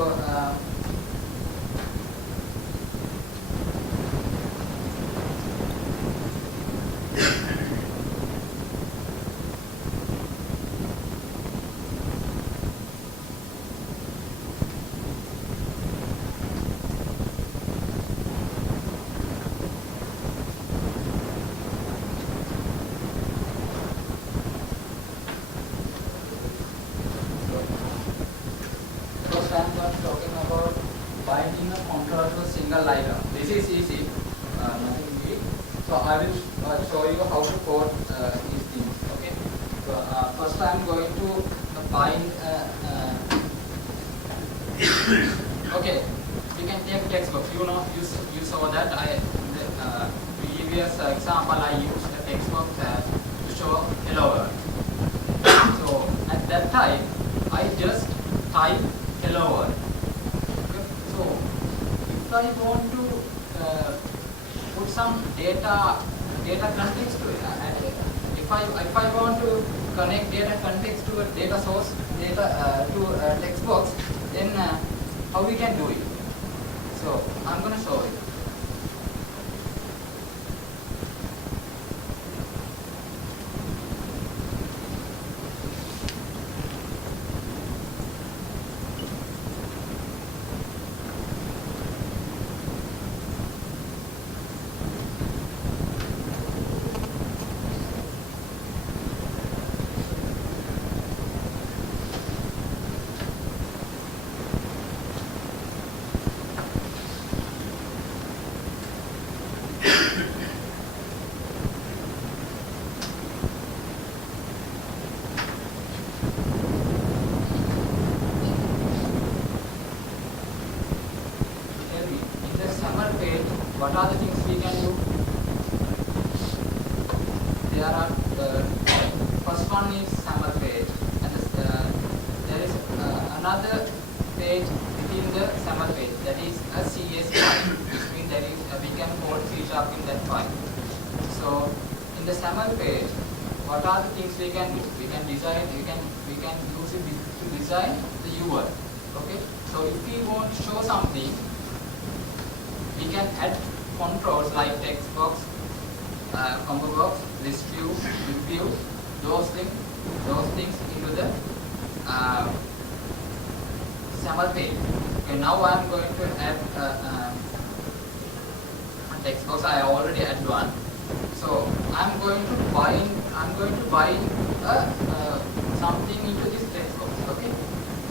I'm not talking about binding a controller to a single item. This is easy, nothing big. So I will show you how to code these things. Okay. So first I'm going to bind. Okay, you can take text box. You know, you saw that in the previous example I used a text box to show hello world. So at that time I just type hello world. Okay. So if I want to put some data context to it, if I want to connect data context to a data source, to a text box, then how we can do it? So I'm going to show you. What are the things we can do? page within the SAML page, that is a CS file, which means that is we can code C# in that file. So in the SAML page, what are the things we can do? We can design, we can use it to design the UI. Okay. So if we want to show something, we can add controls like text box, combo box, list view, quick view, those things into the SAML page. Okay, now I am going to add a text box. I already add one. So I am going to bind something into this text box. Okay.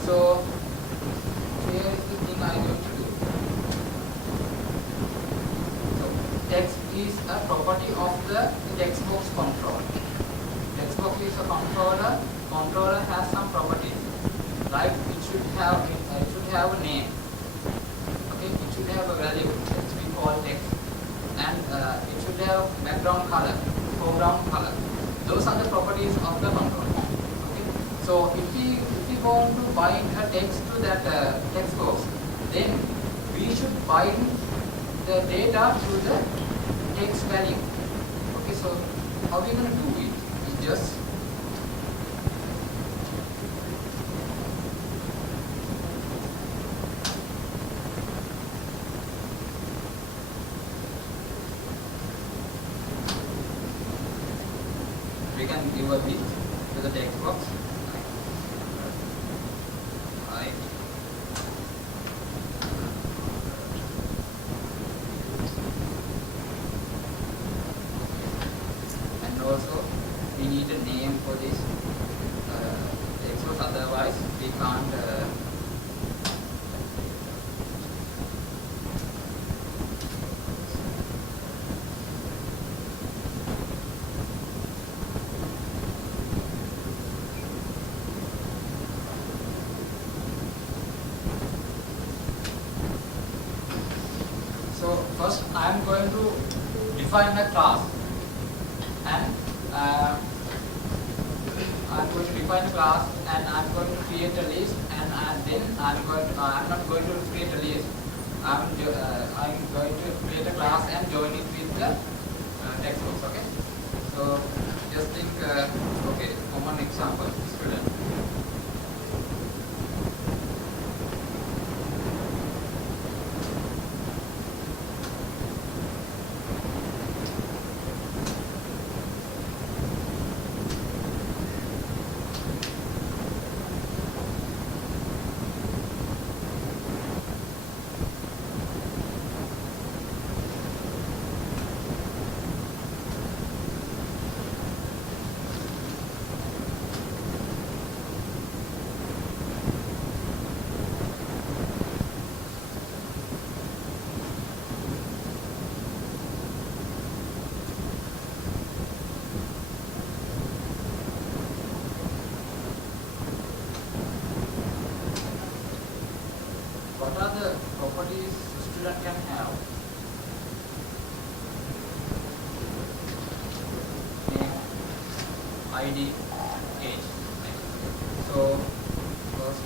So here is the thing I am going to do. So text is a property of the text box control. Text box is a controller. Controller has some properties. Like it should have a name. Okay, it should have a value that we call text, and it should have background color, foreground color. Those are the properties of the controller. Okay, so if we want to bind a text to that text box, then we should bind the data to the text value. Okay, so how are we going to do it? We just we can give a width to the text box. Right. And also we need a name for this text box, otherwise we can't So first I am going to define a class, and I am going to define a class, and I am going to create a list, and then I am not going to create a list. I am going to create a class and join it with the text box. Okay. So just think. Okay, common example, student. What are the properties student can have? Name, ID, age. So first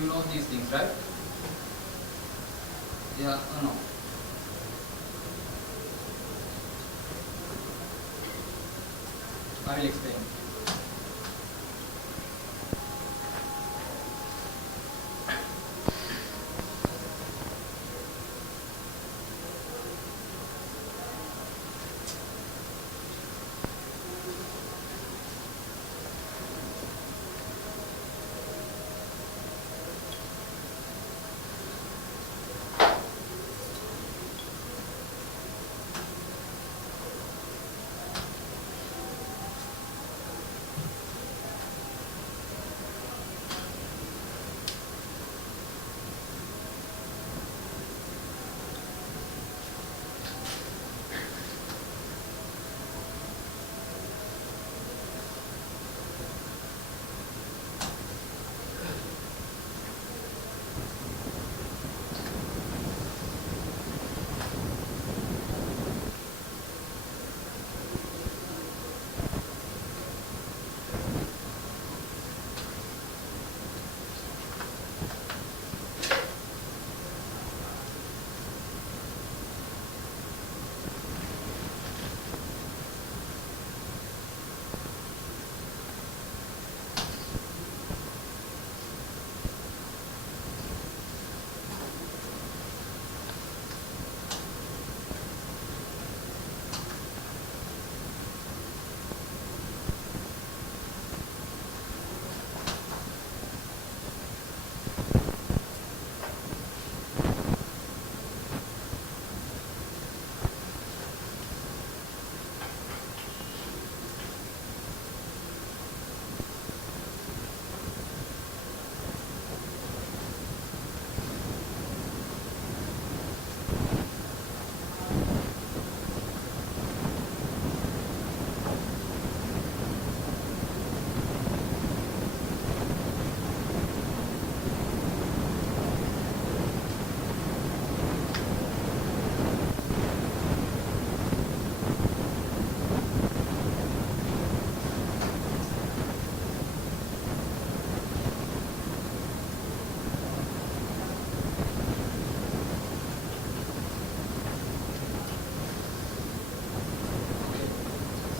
You know these things, right? Yeah or no? I will explain.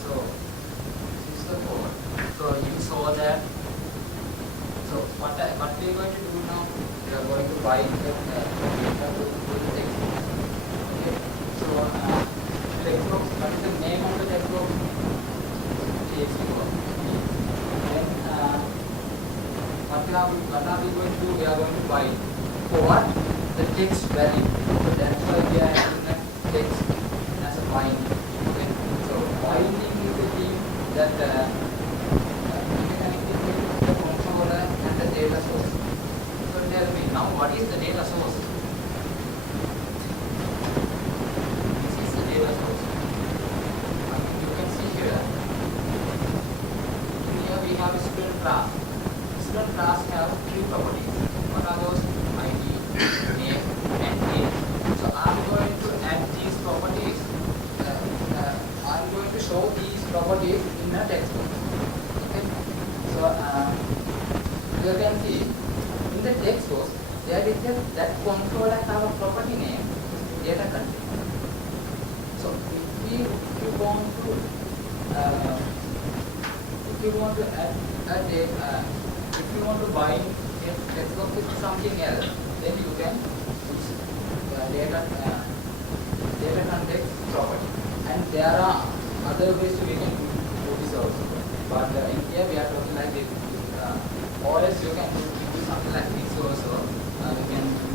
So this is the code. So you saw that. So what we are going to do now? We are going to bind the data to the text. Okay. So text box. What is the name of the text box? TXT box. Then what are we going to do? We are going to bind for the text value. So that's why we are having a text as a binding. Okay. So binding is the thing that interconnected between the controller and the data source. So tell me now, what is the data source? This is the data source. You can see here. Here we have a student class. Student class have three properties. What are those? ID, name, and age. So I'm going to add these properties. I'm going to show these properties in a textbook. Okay. So you can see in the text source there is that controller have a property name data container. So if you want to add a data, if you want to bind a text box with something else, then you can use data context property. And there are other ways we can do this also. But in here we are talking like this. Or else you can do something like this also. You can do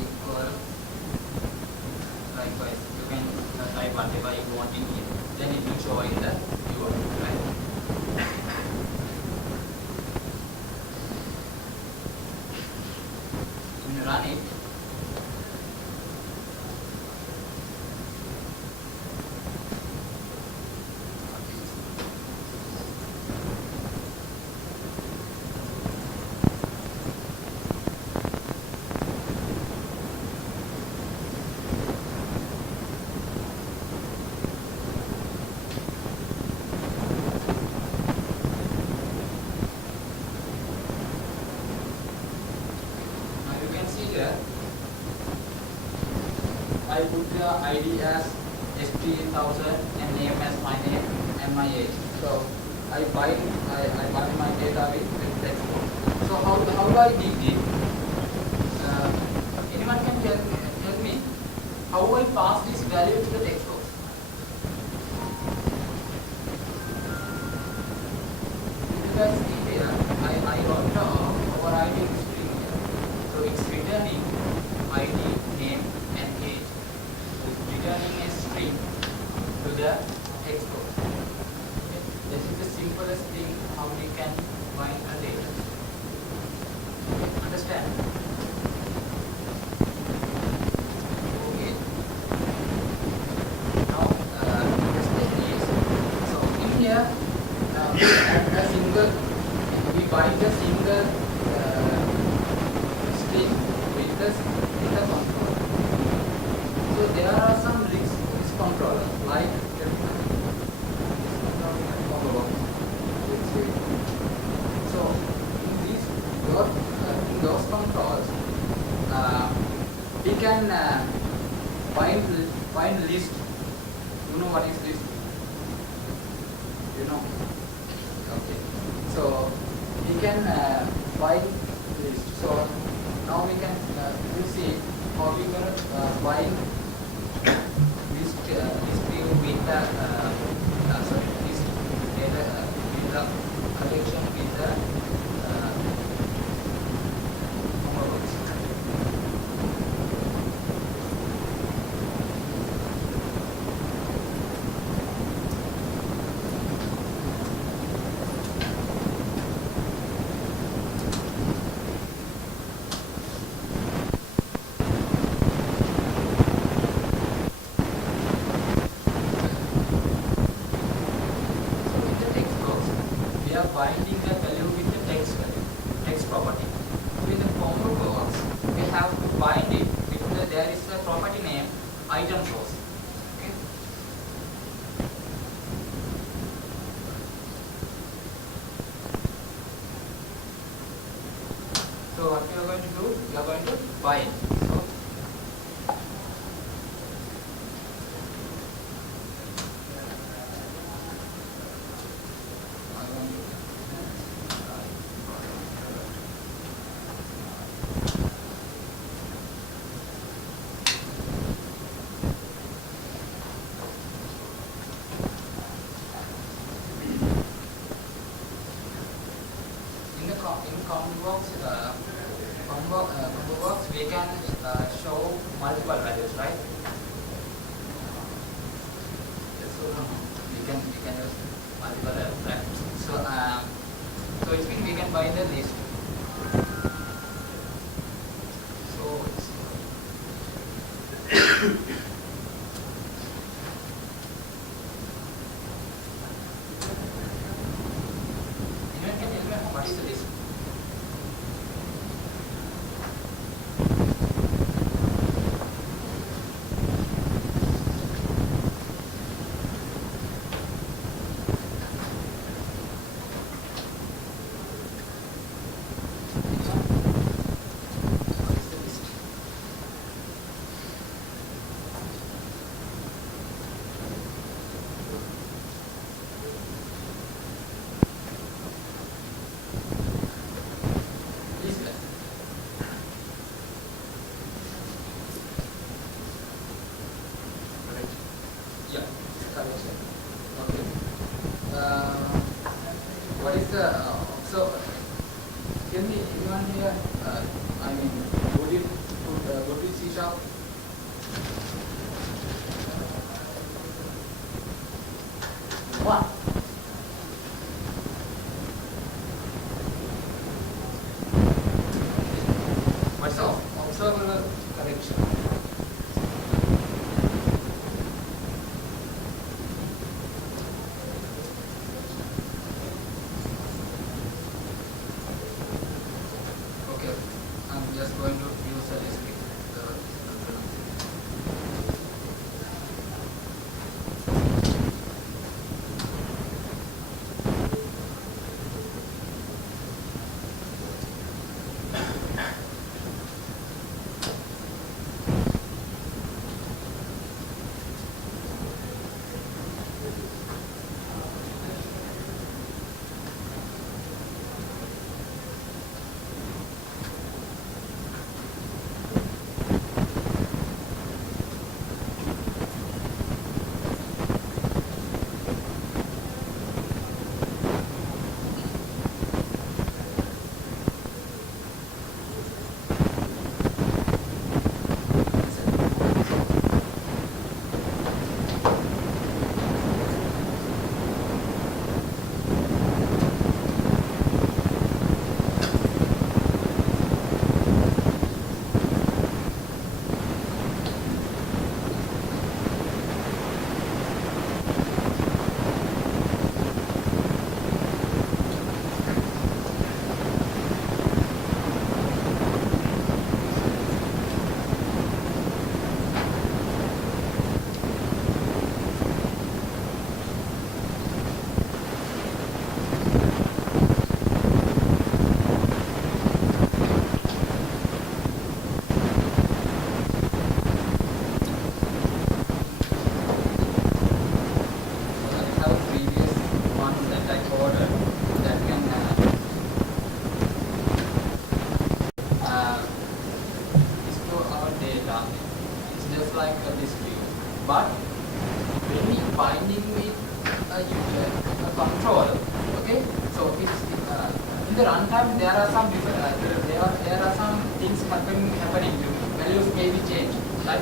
equal. Likewise, you can type whatever you want in here. Then it will show in the URL, right? When you run it, the ID as ST1000 and name as my name and my age. So I bind my data with text. So how do I did it? Anyone can tell me how I pass this value to the text box? You guys see here, I wrote the overriding string here. So it's returning ID, name and age. So it's returning a string to the text box. Okay. This is the simplest thing how we can bind a data. Okay. Understand? Okay. Now just take this. So in here a single we bind a single string with the control. So there are some risk controllers like this control and combo box. So in those controls we can bind list. You know what is list? You know? Okay. So we can bind list. So now we can see how we gonna bind list view with the list data with the collection with the homeworks. Binding the value with the text property. So in the combo box, we have to bind it with there is a property name item source. Okay. So what we are going to do? We are going to bind. So combo box we can show multiple values, right? So we can use multiple values, right? So it means we can bind the list. So anyone can tell me what is the list? What is the so tell me anyone here I mean go to C sharp. What? What's the observable correction? Just going to use a list. binding with a control. Okay, so it's in the runtime there are some there are some things happening. Values may be changed, right?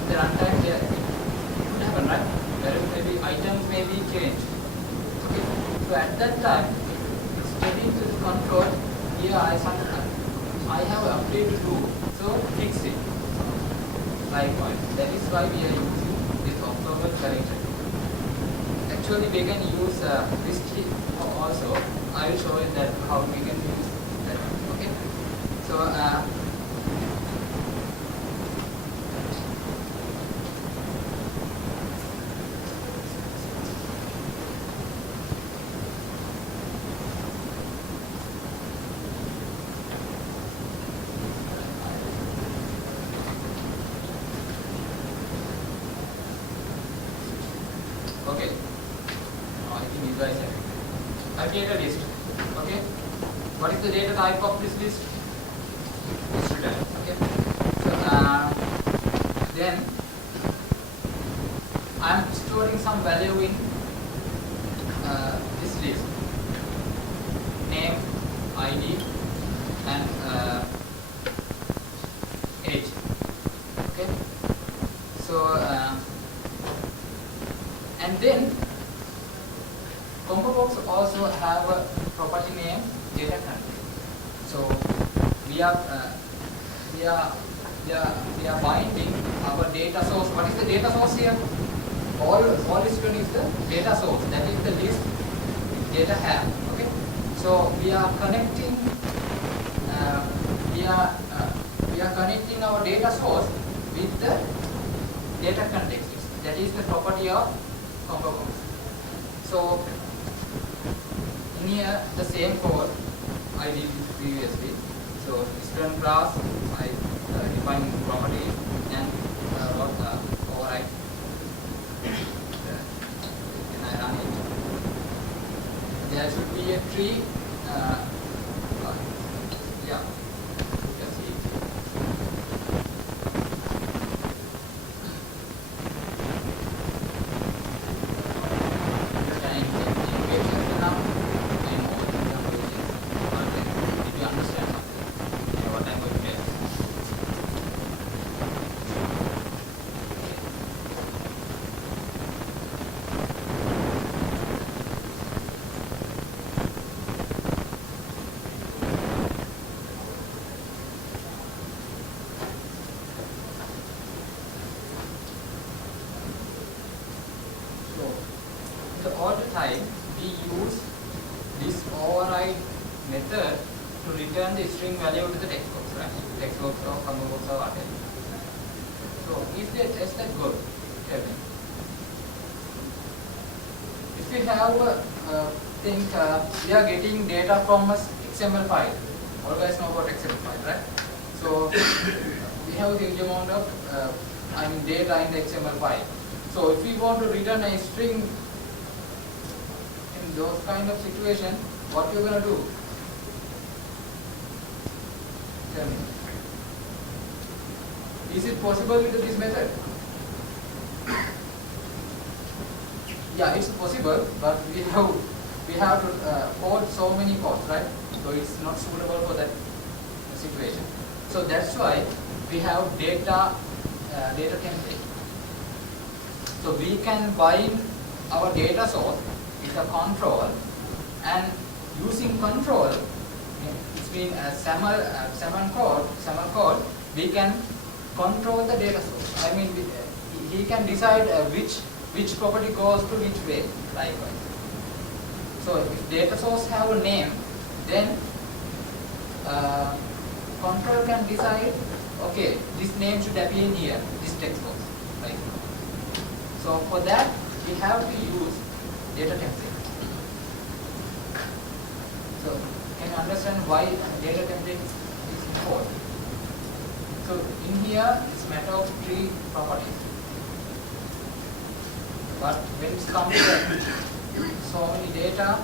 In the runtime there it could happen, right? Values may be items may be changed. Okay, so at that time, it's getting to the control. Here I have update to do, so fix it. Likewise, that is why we are using this observable character. Actually, we can use this key also. I will show you that how we can use that. Okay. So okay. I think you guys have it. I create a list. Okay. What is the data type of this list? Student. Okay. So then I am storing some value in this list. Name, ID, and age. Okay. So and then ComboBox also have a property name data content. So we are binding our data source. What is the data source here? All student is the data source. That is the list data have. Okay. So we are connecting. We are connecting our data source with the data context. That is the property of ComboBox. So in here the same code I did previously. So student class I define property and wrote the override. Then I run it. There should be a tree. Yeah, you can see it. All the time we use this override method to return the string value to the text box, right? Text box or ComboBox or whatever. So if they test that good, tell me. If we have we are getting data from a XML file. All guys know about XML file, right? So we have a huge amount of data in the XML file. So if we want to return a string in those kind of situation, what you're gonna do? Tell me. Is it possible with this method? Yeah, it's possible, but we have to code so many codes, right? So it's not suitable for that situation. So that's why we have data template. So we can bind our data source with a control, and using control, it's been a SAML code, we can control the data source. I mean, he can decide which property goes to which way, likewise. So if data source have a name, then control can decide, okay, this name should appear in here, this text box, right? So for that, we have to use data template. So can you understand why data template is important? So in here, it's a matter of three properties. But when it comes to so many data,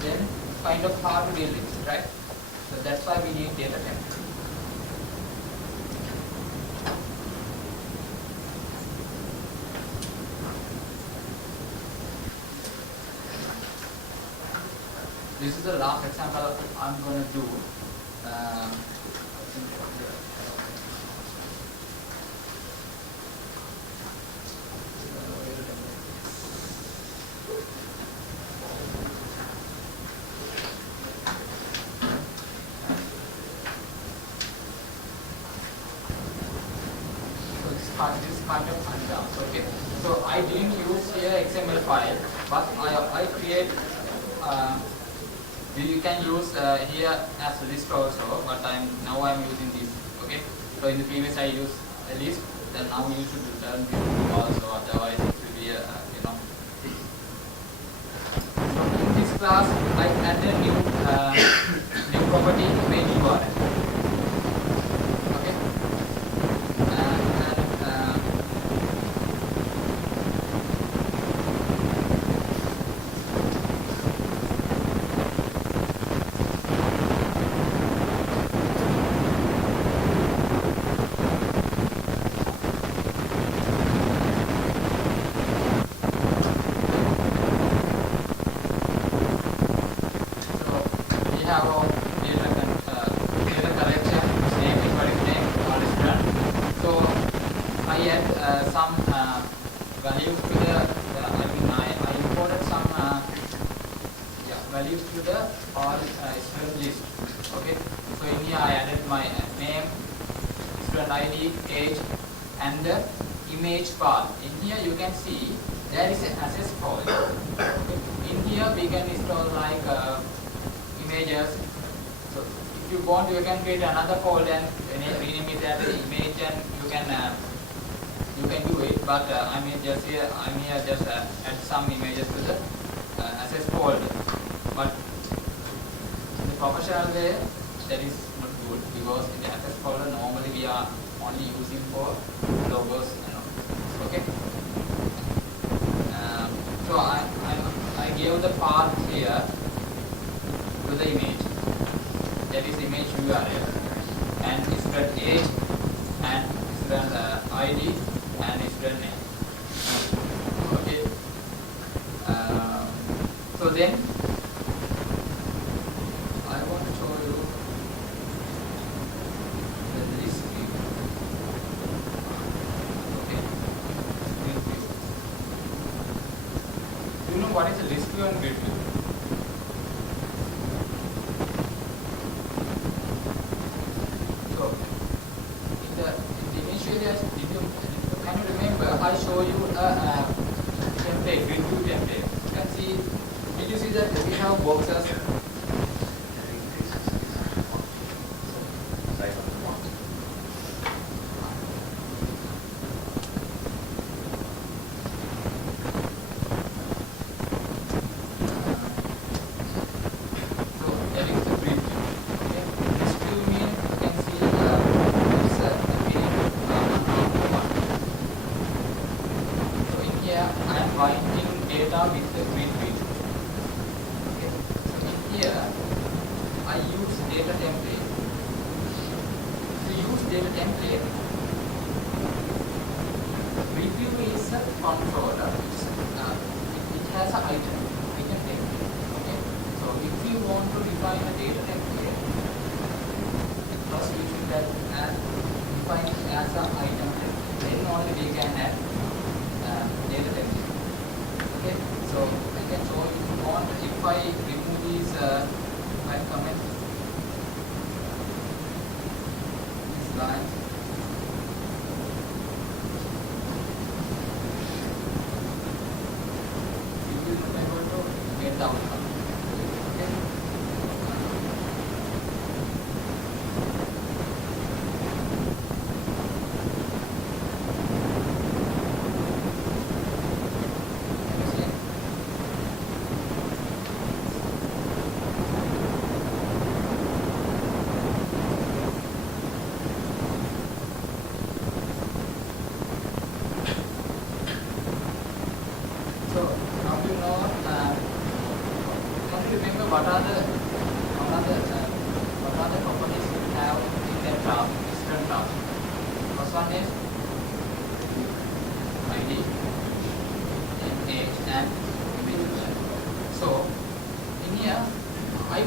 then kind of hard to deal with it, right? So that's why we need data template. this is the last example I'm going to do. This kind of undone. Okay. So I didn't use here XML file, but I create. You can use here as a list also, but now I'm using this. Okay. So in the previous I used a list, then now you should return also, otherwise it will be you know. So in this class I added a new property image URL. Values to the all student list. Okay, so in here I added my name, student ID, age, and the image path. In here you can see there is an access folder. Okay. In here we can install like images. So if you want, you can create another folder and rename it as image, and you can do it. But I'm here just add some images to the access folder. But in the professional way, that is not good, because in the access folder normally we are only using for logos and all. Okay. So I gave the path here to the image. That is image URL and student age and student ID and student name. Okay. So then I want to show you the list view. Okay. List view. You know what is a list view and grid view? So in the initial days, can you remember I show you a template, grid view template. You can see. Did you see that we have boxes?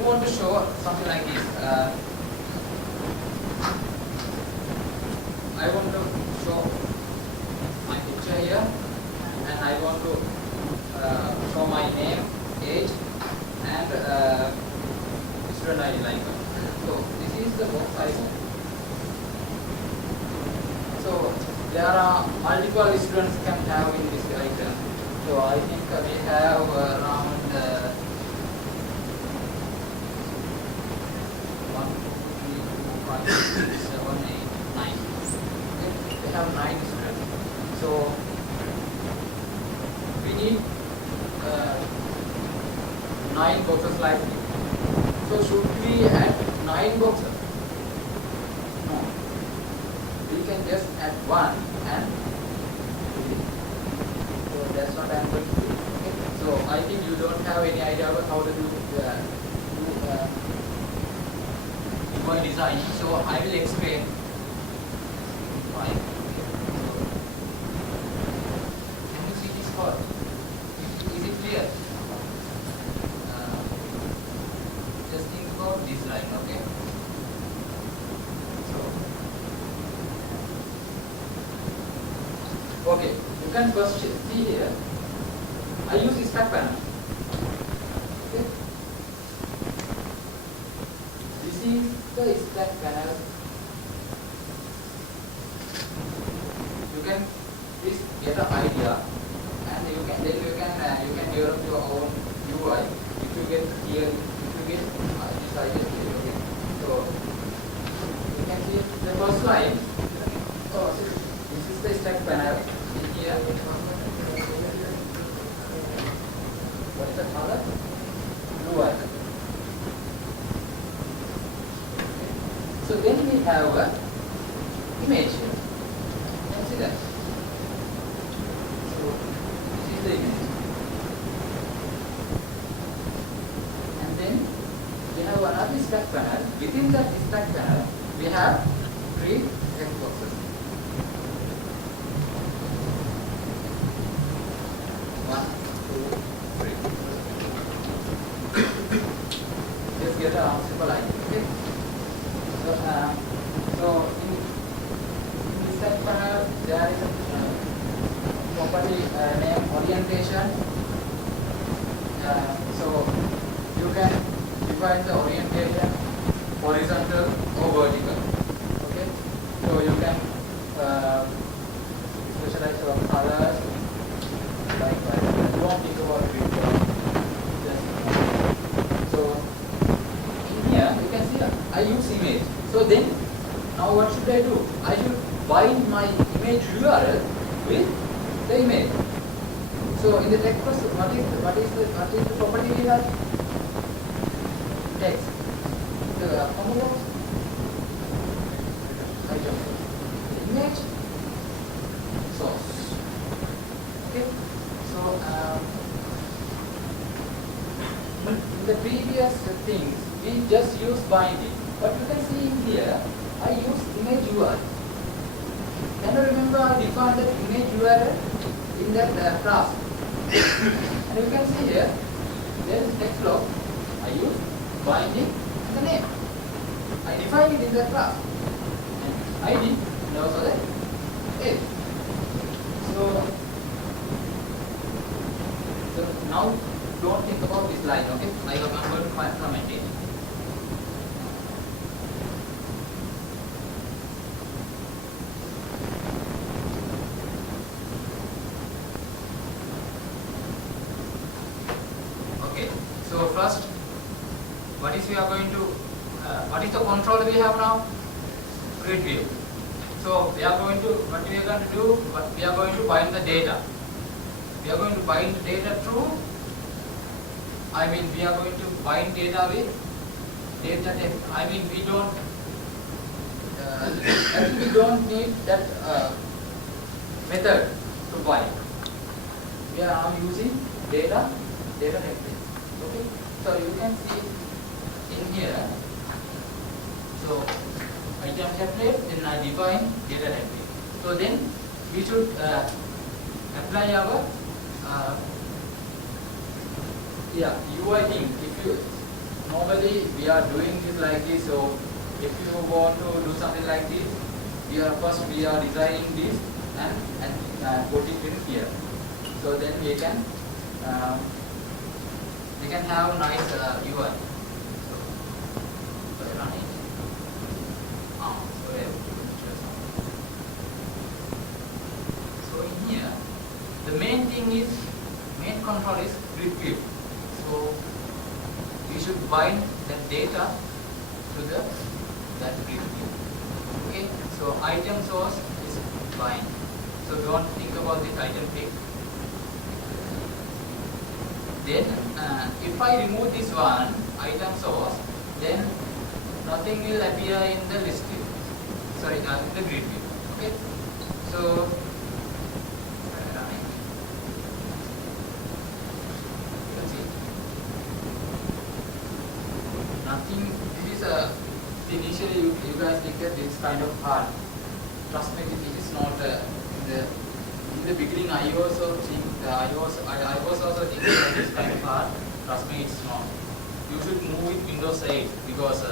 want to show something like this. I want to show my picture here, and I want to show my name, age, and student ID like that. So this is the box I want. So there are multiple students can have in this item. So I think we have around 1, 2, 3, 4, 5, 6, 7, 8, 9. Okay. We have 9 students. So we need 9 boxes like this. So should we add 9 boxes? No. We can just add 1 and so that's what I'm going to do. Okay. So I think you don't have any idea about how to do UI design. So I will explain. Fine. Can you see this code? Is it clear? Just think about this line, okay? So, okay, you can first see here. I use this stack panel. Okay. This is the stack panel. You can please get an idea, and you can develop your own UI. If you get here, if you get this idea here, okay. So you can see the first line. Oh, this is the stack panel. In here, what is the color? Blue icon. Okay. So then we have a image here. You can see that. So this is the image. And then we have another stack panel. Within that stack panel, we have 3 text boxes. 1, 2, 3. Just get a simple line. Okay. So in this stack panel, there is a property name orientation. So you can define the orientation horizontal or vertical. Okay. So you can specialize your colors. Likewise, you won't think about it. So in here you can see I use image. So then now what should I do? I should bind my image URL with the image. So in the text box, what is the property we have? Text. The comma box. Item. Image. Source. Okay. So in the previous things we just use binding, but you can see in here I use image URL. Can you remember I defined that image URL in that class? And you can see here there is text block. I use binding and the name. I define it in that class. And ID and also the age. So now don't think about this line, okay? I'm going to comment it. Okay. So first, what is the control we have now? Grid view. So we are going to bind the data. We are going to bind data through, we are going to bind data with data type. We don't, actually we don't need that method to bind. We are now using data template. Okay, so you can see in here. So item template, then I define data template. So then we should apply our UI thing. If you normally we are doing this like this. So if you want to do something like this, we are designing this and put it in here. So then we can have nice UI. So run it. Sorry. So in here, the main control is grid view. So we should bind that data to that grid view. Okay. So item source is bind. So don't think about this item pick. Then if I remove this one item source, then nothing will appear in the list view. Sorry, in the grid view. Okay. So nothing. This is initially you guys think that it's kind of hard. Trust me, it is not. In the beginning, I was also thinking that it's kind of hard. Trust me, it's not. You should move with Windows 8 because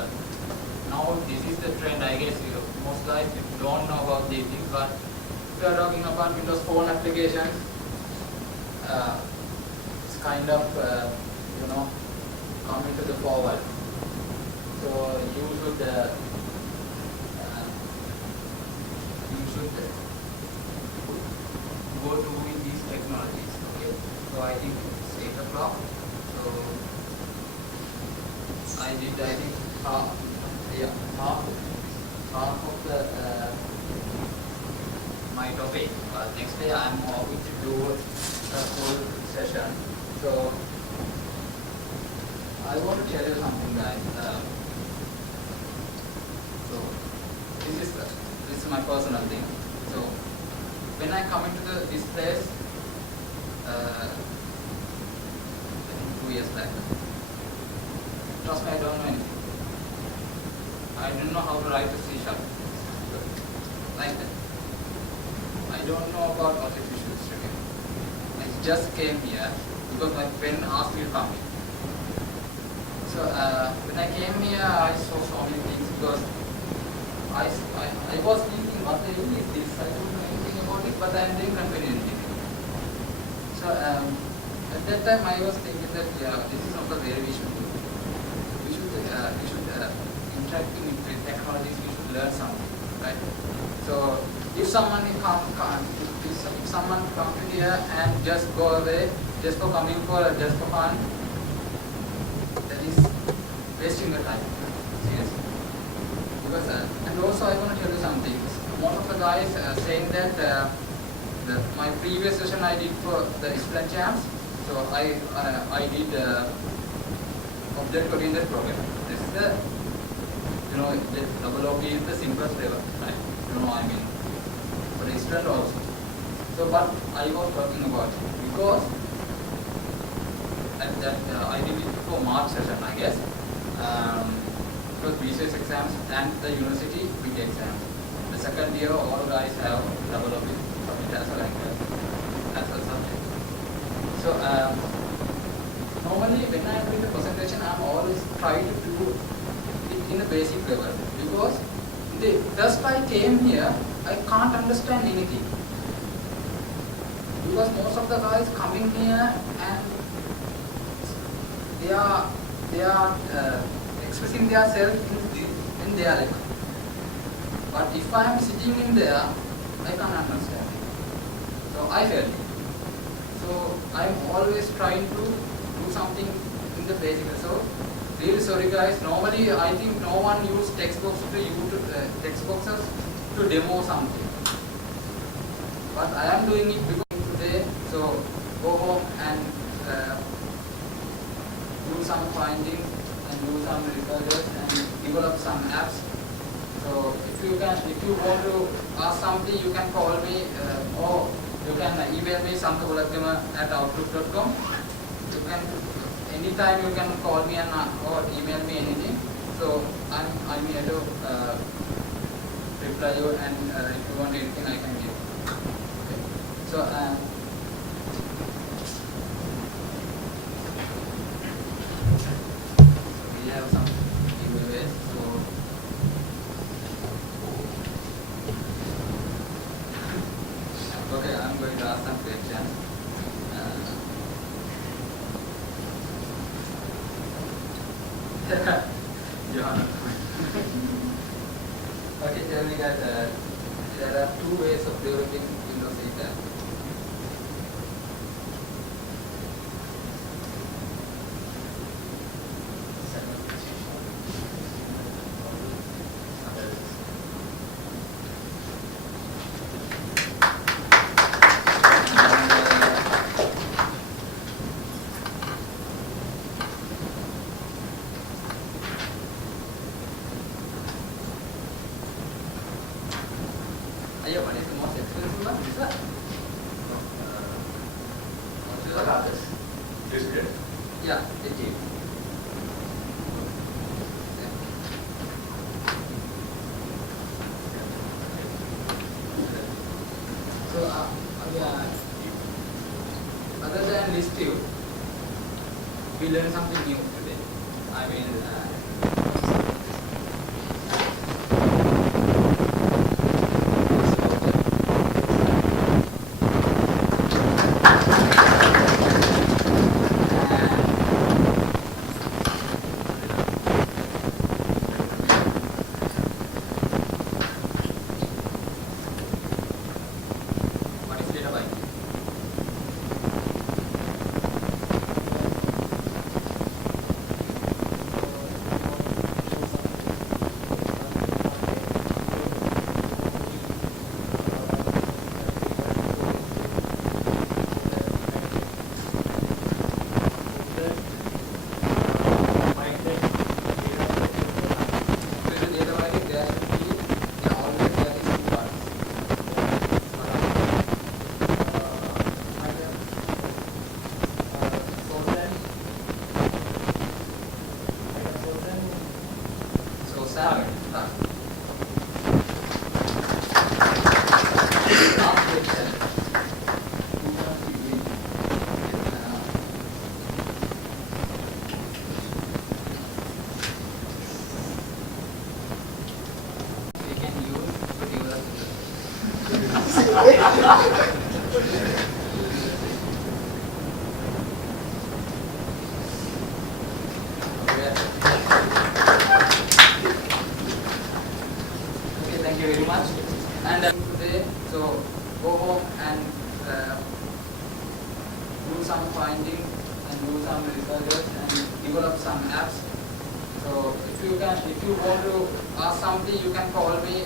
now this is the trend. I guess most guys don't know about these things, but if you are talking about Windows Phone applications, it's kind of coming to the forward. So you should go to with these technologies. Okay. So I think it's 8 o'clock. So I think half of the my topic. Next day I am going to do a full session. So I want to tell you something, guys. So this is my personal thing. So when I come into this place, I think 2 years back, trust me, I don't know anything. I don't know how to write a C#, like that. I don't know about artificial intelligence. I just came here because my friend asked me to come here. So when I came here, I saw so many things because I was thinking, what the hell is this? I don't know anything about it, but I am doing company engineering. So at that time, I was thinking that this is not the way we should do. We should interacting with technologies. We should learn something, right? So if someone if someone come to here and just go away, just for coming for fun, that is wasting your time. Seriously. Because and also I want to tell you something. Most of the guys saying that my previous session I did for the Splunk champs. So I did object-oriented programming. This is the the OOP is the simplest level, right? I mean, but Splunk also. So, but I was talking about it because at that I did it for March session, I guess. It was BCS exams and the university big exams. The second year, all guys have OOP as a subject. So, normally when I am doing the presentation, I am always trying to do it in a basic level because the first I came here, I can't understand anything. Because most of the guys coming here and they are expressing themselves in their level. But if I am sitting in there, I can't understand. So I fail. So I am always trying to do something in the basic. So really sorry guys. Normally I think no one use text boxes to demo something. But I am doing it because today. So go home and do some findings and do some researches and develop some apps. So if you want to ask something, you can call me or you can email me sankabulakkama@outlook.com. You can anytime you can call me and or email me anything. So I'm here to reply you, and if you want anything I can give. Okay. So we that there are two ways of developing Windows 8 app. What is the most expensive one? Is that? What are this? Discrete. Yeah, it is. So, other than list view, we learned something new today. I mean, what is data byte? We can use to develop Okay, thank you very much. And today, so go home and do some finding and do some researches and develop some apps. So if you want to ask something, you can call me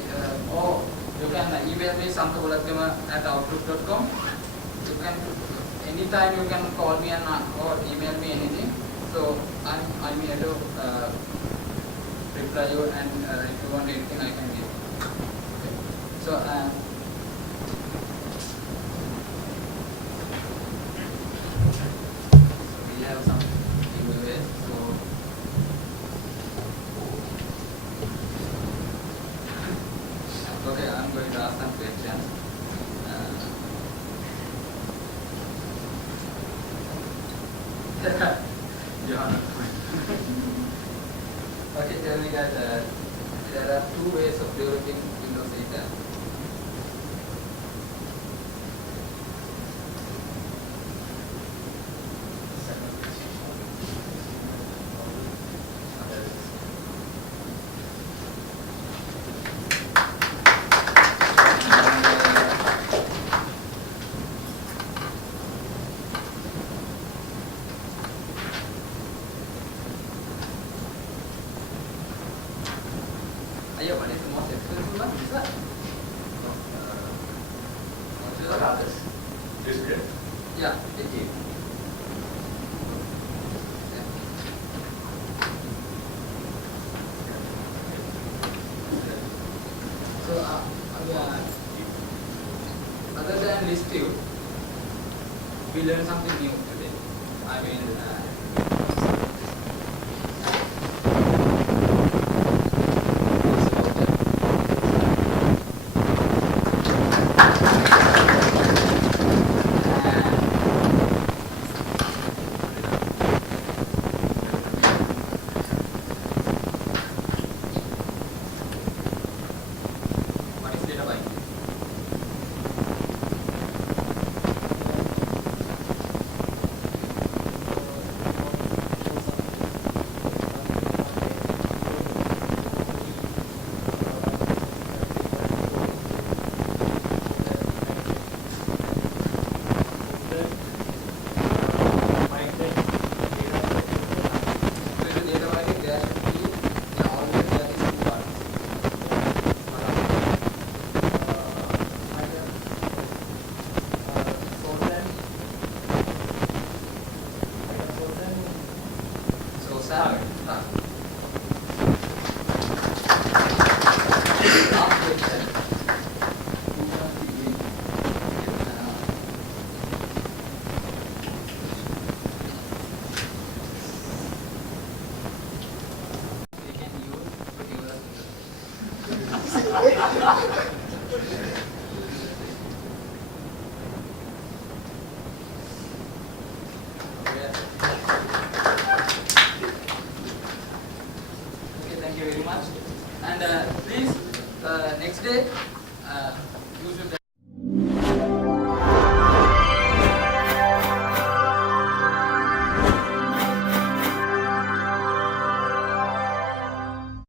or you can email me sankabulathama@outlook.com. You can anytime you can call me and or email me anything. So I'm here to reply you, and if you want anything I can give. Okay. So we have some giveaways. So okay, I'm going to ask some questions. John. Okay, tell me that there are two ways of developing Windows 8 app. What is the most expensive one? Is that? What are this? Discrete. Yeah, it is. So, other than list view, we learned something new today. I mean, what is data byte? Salad.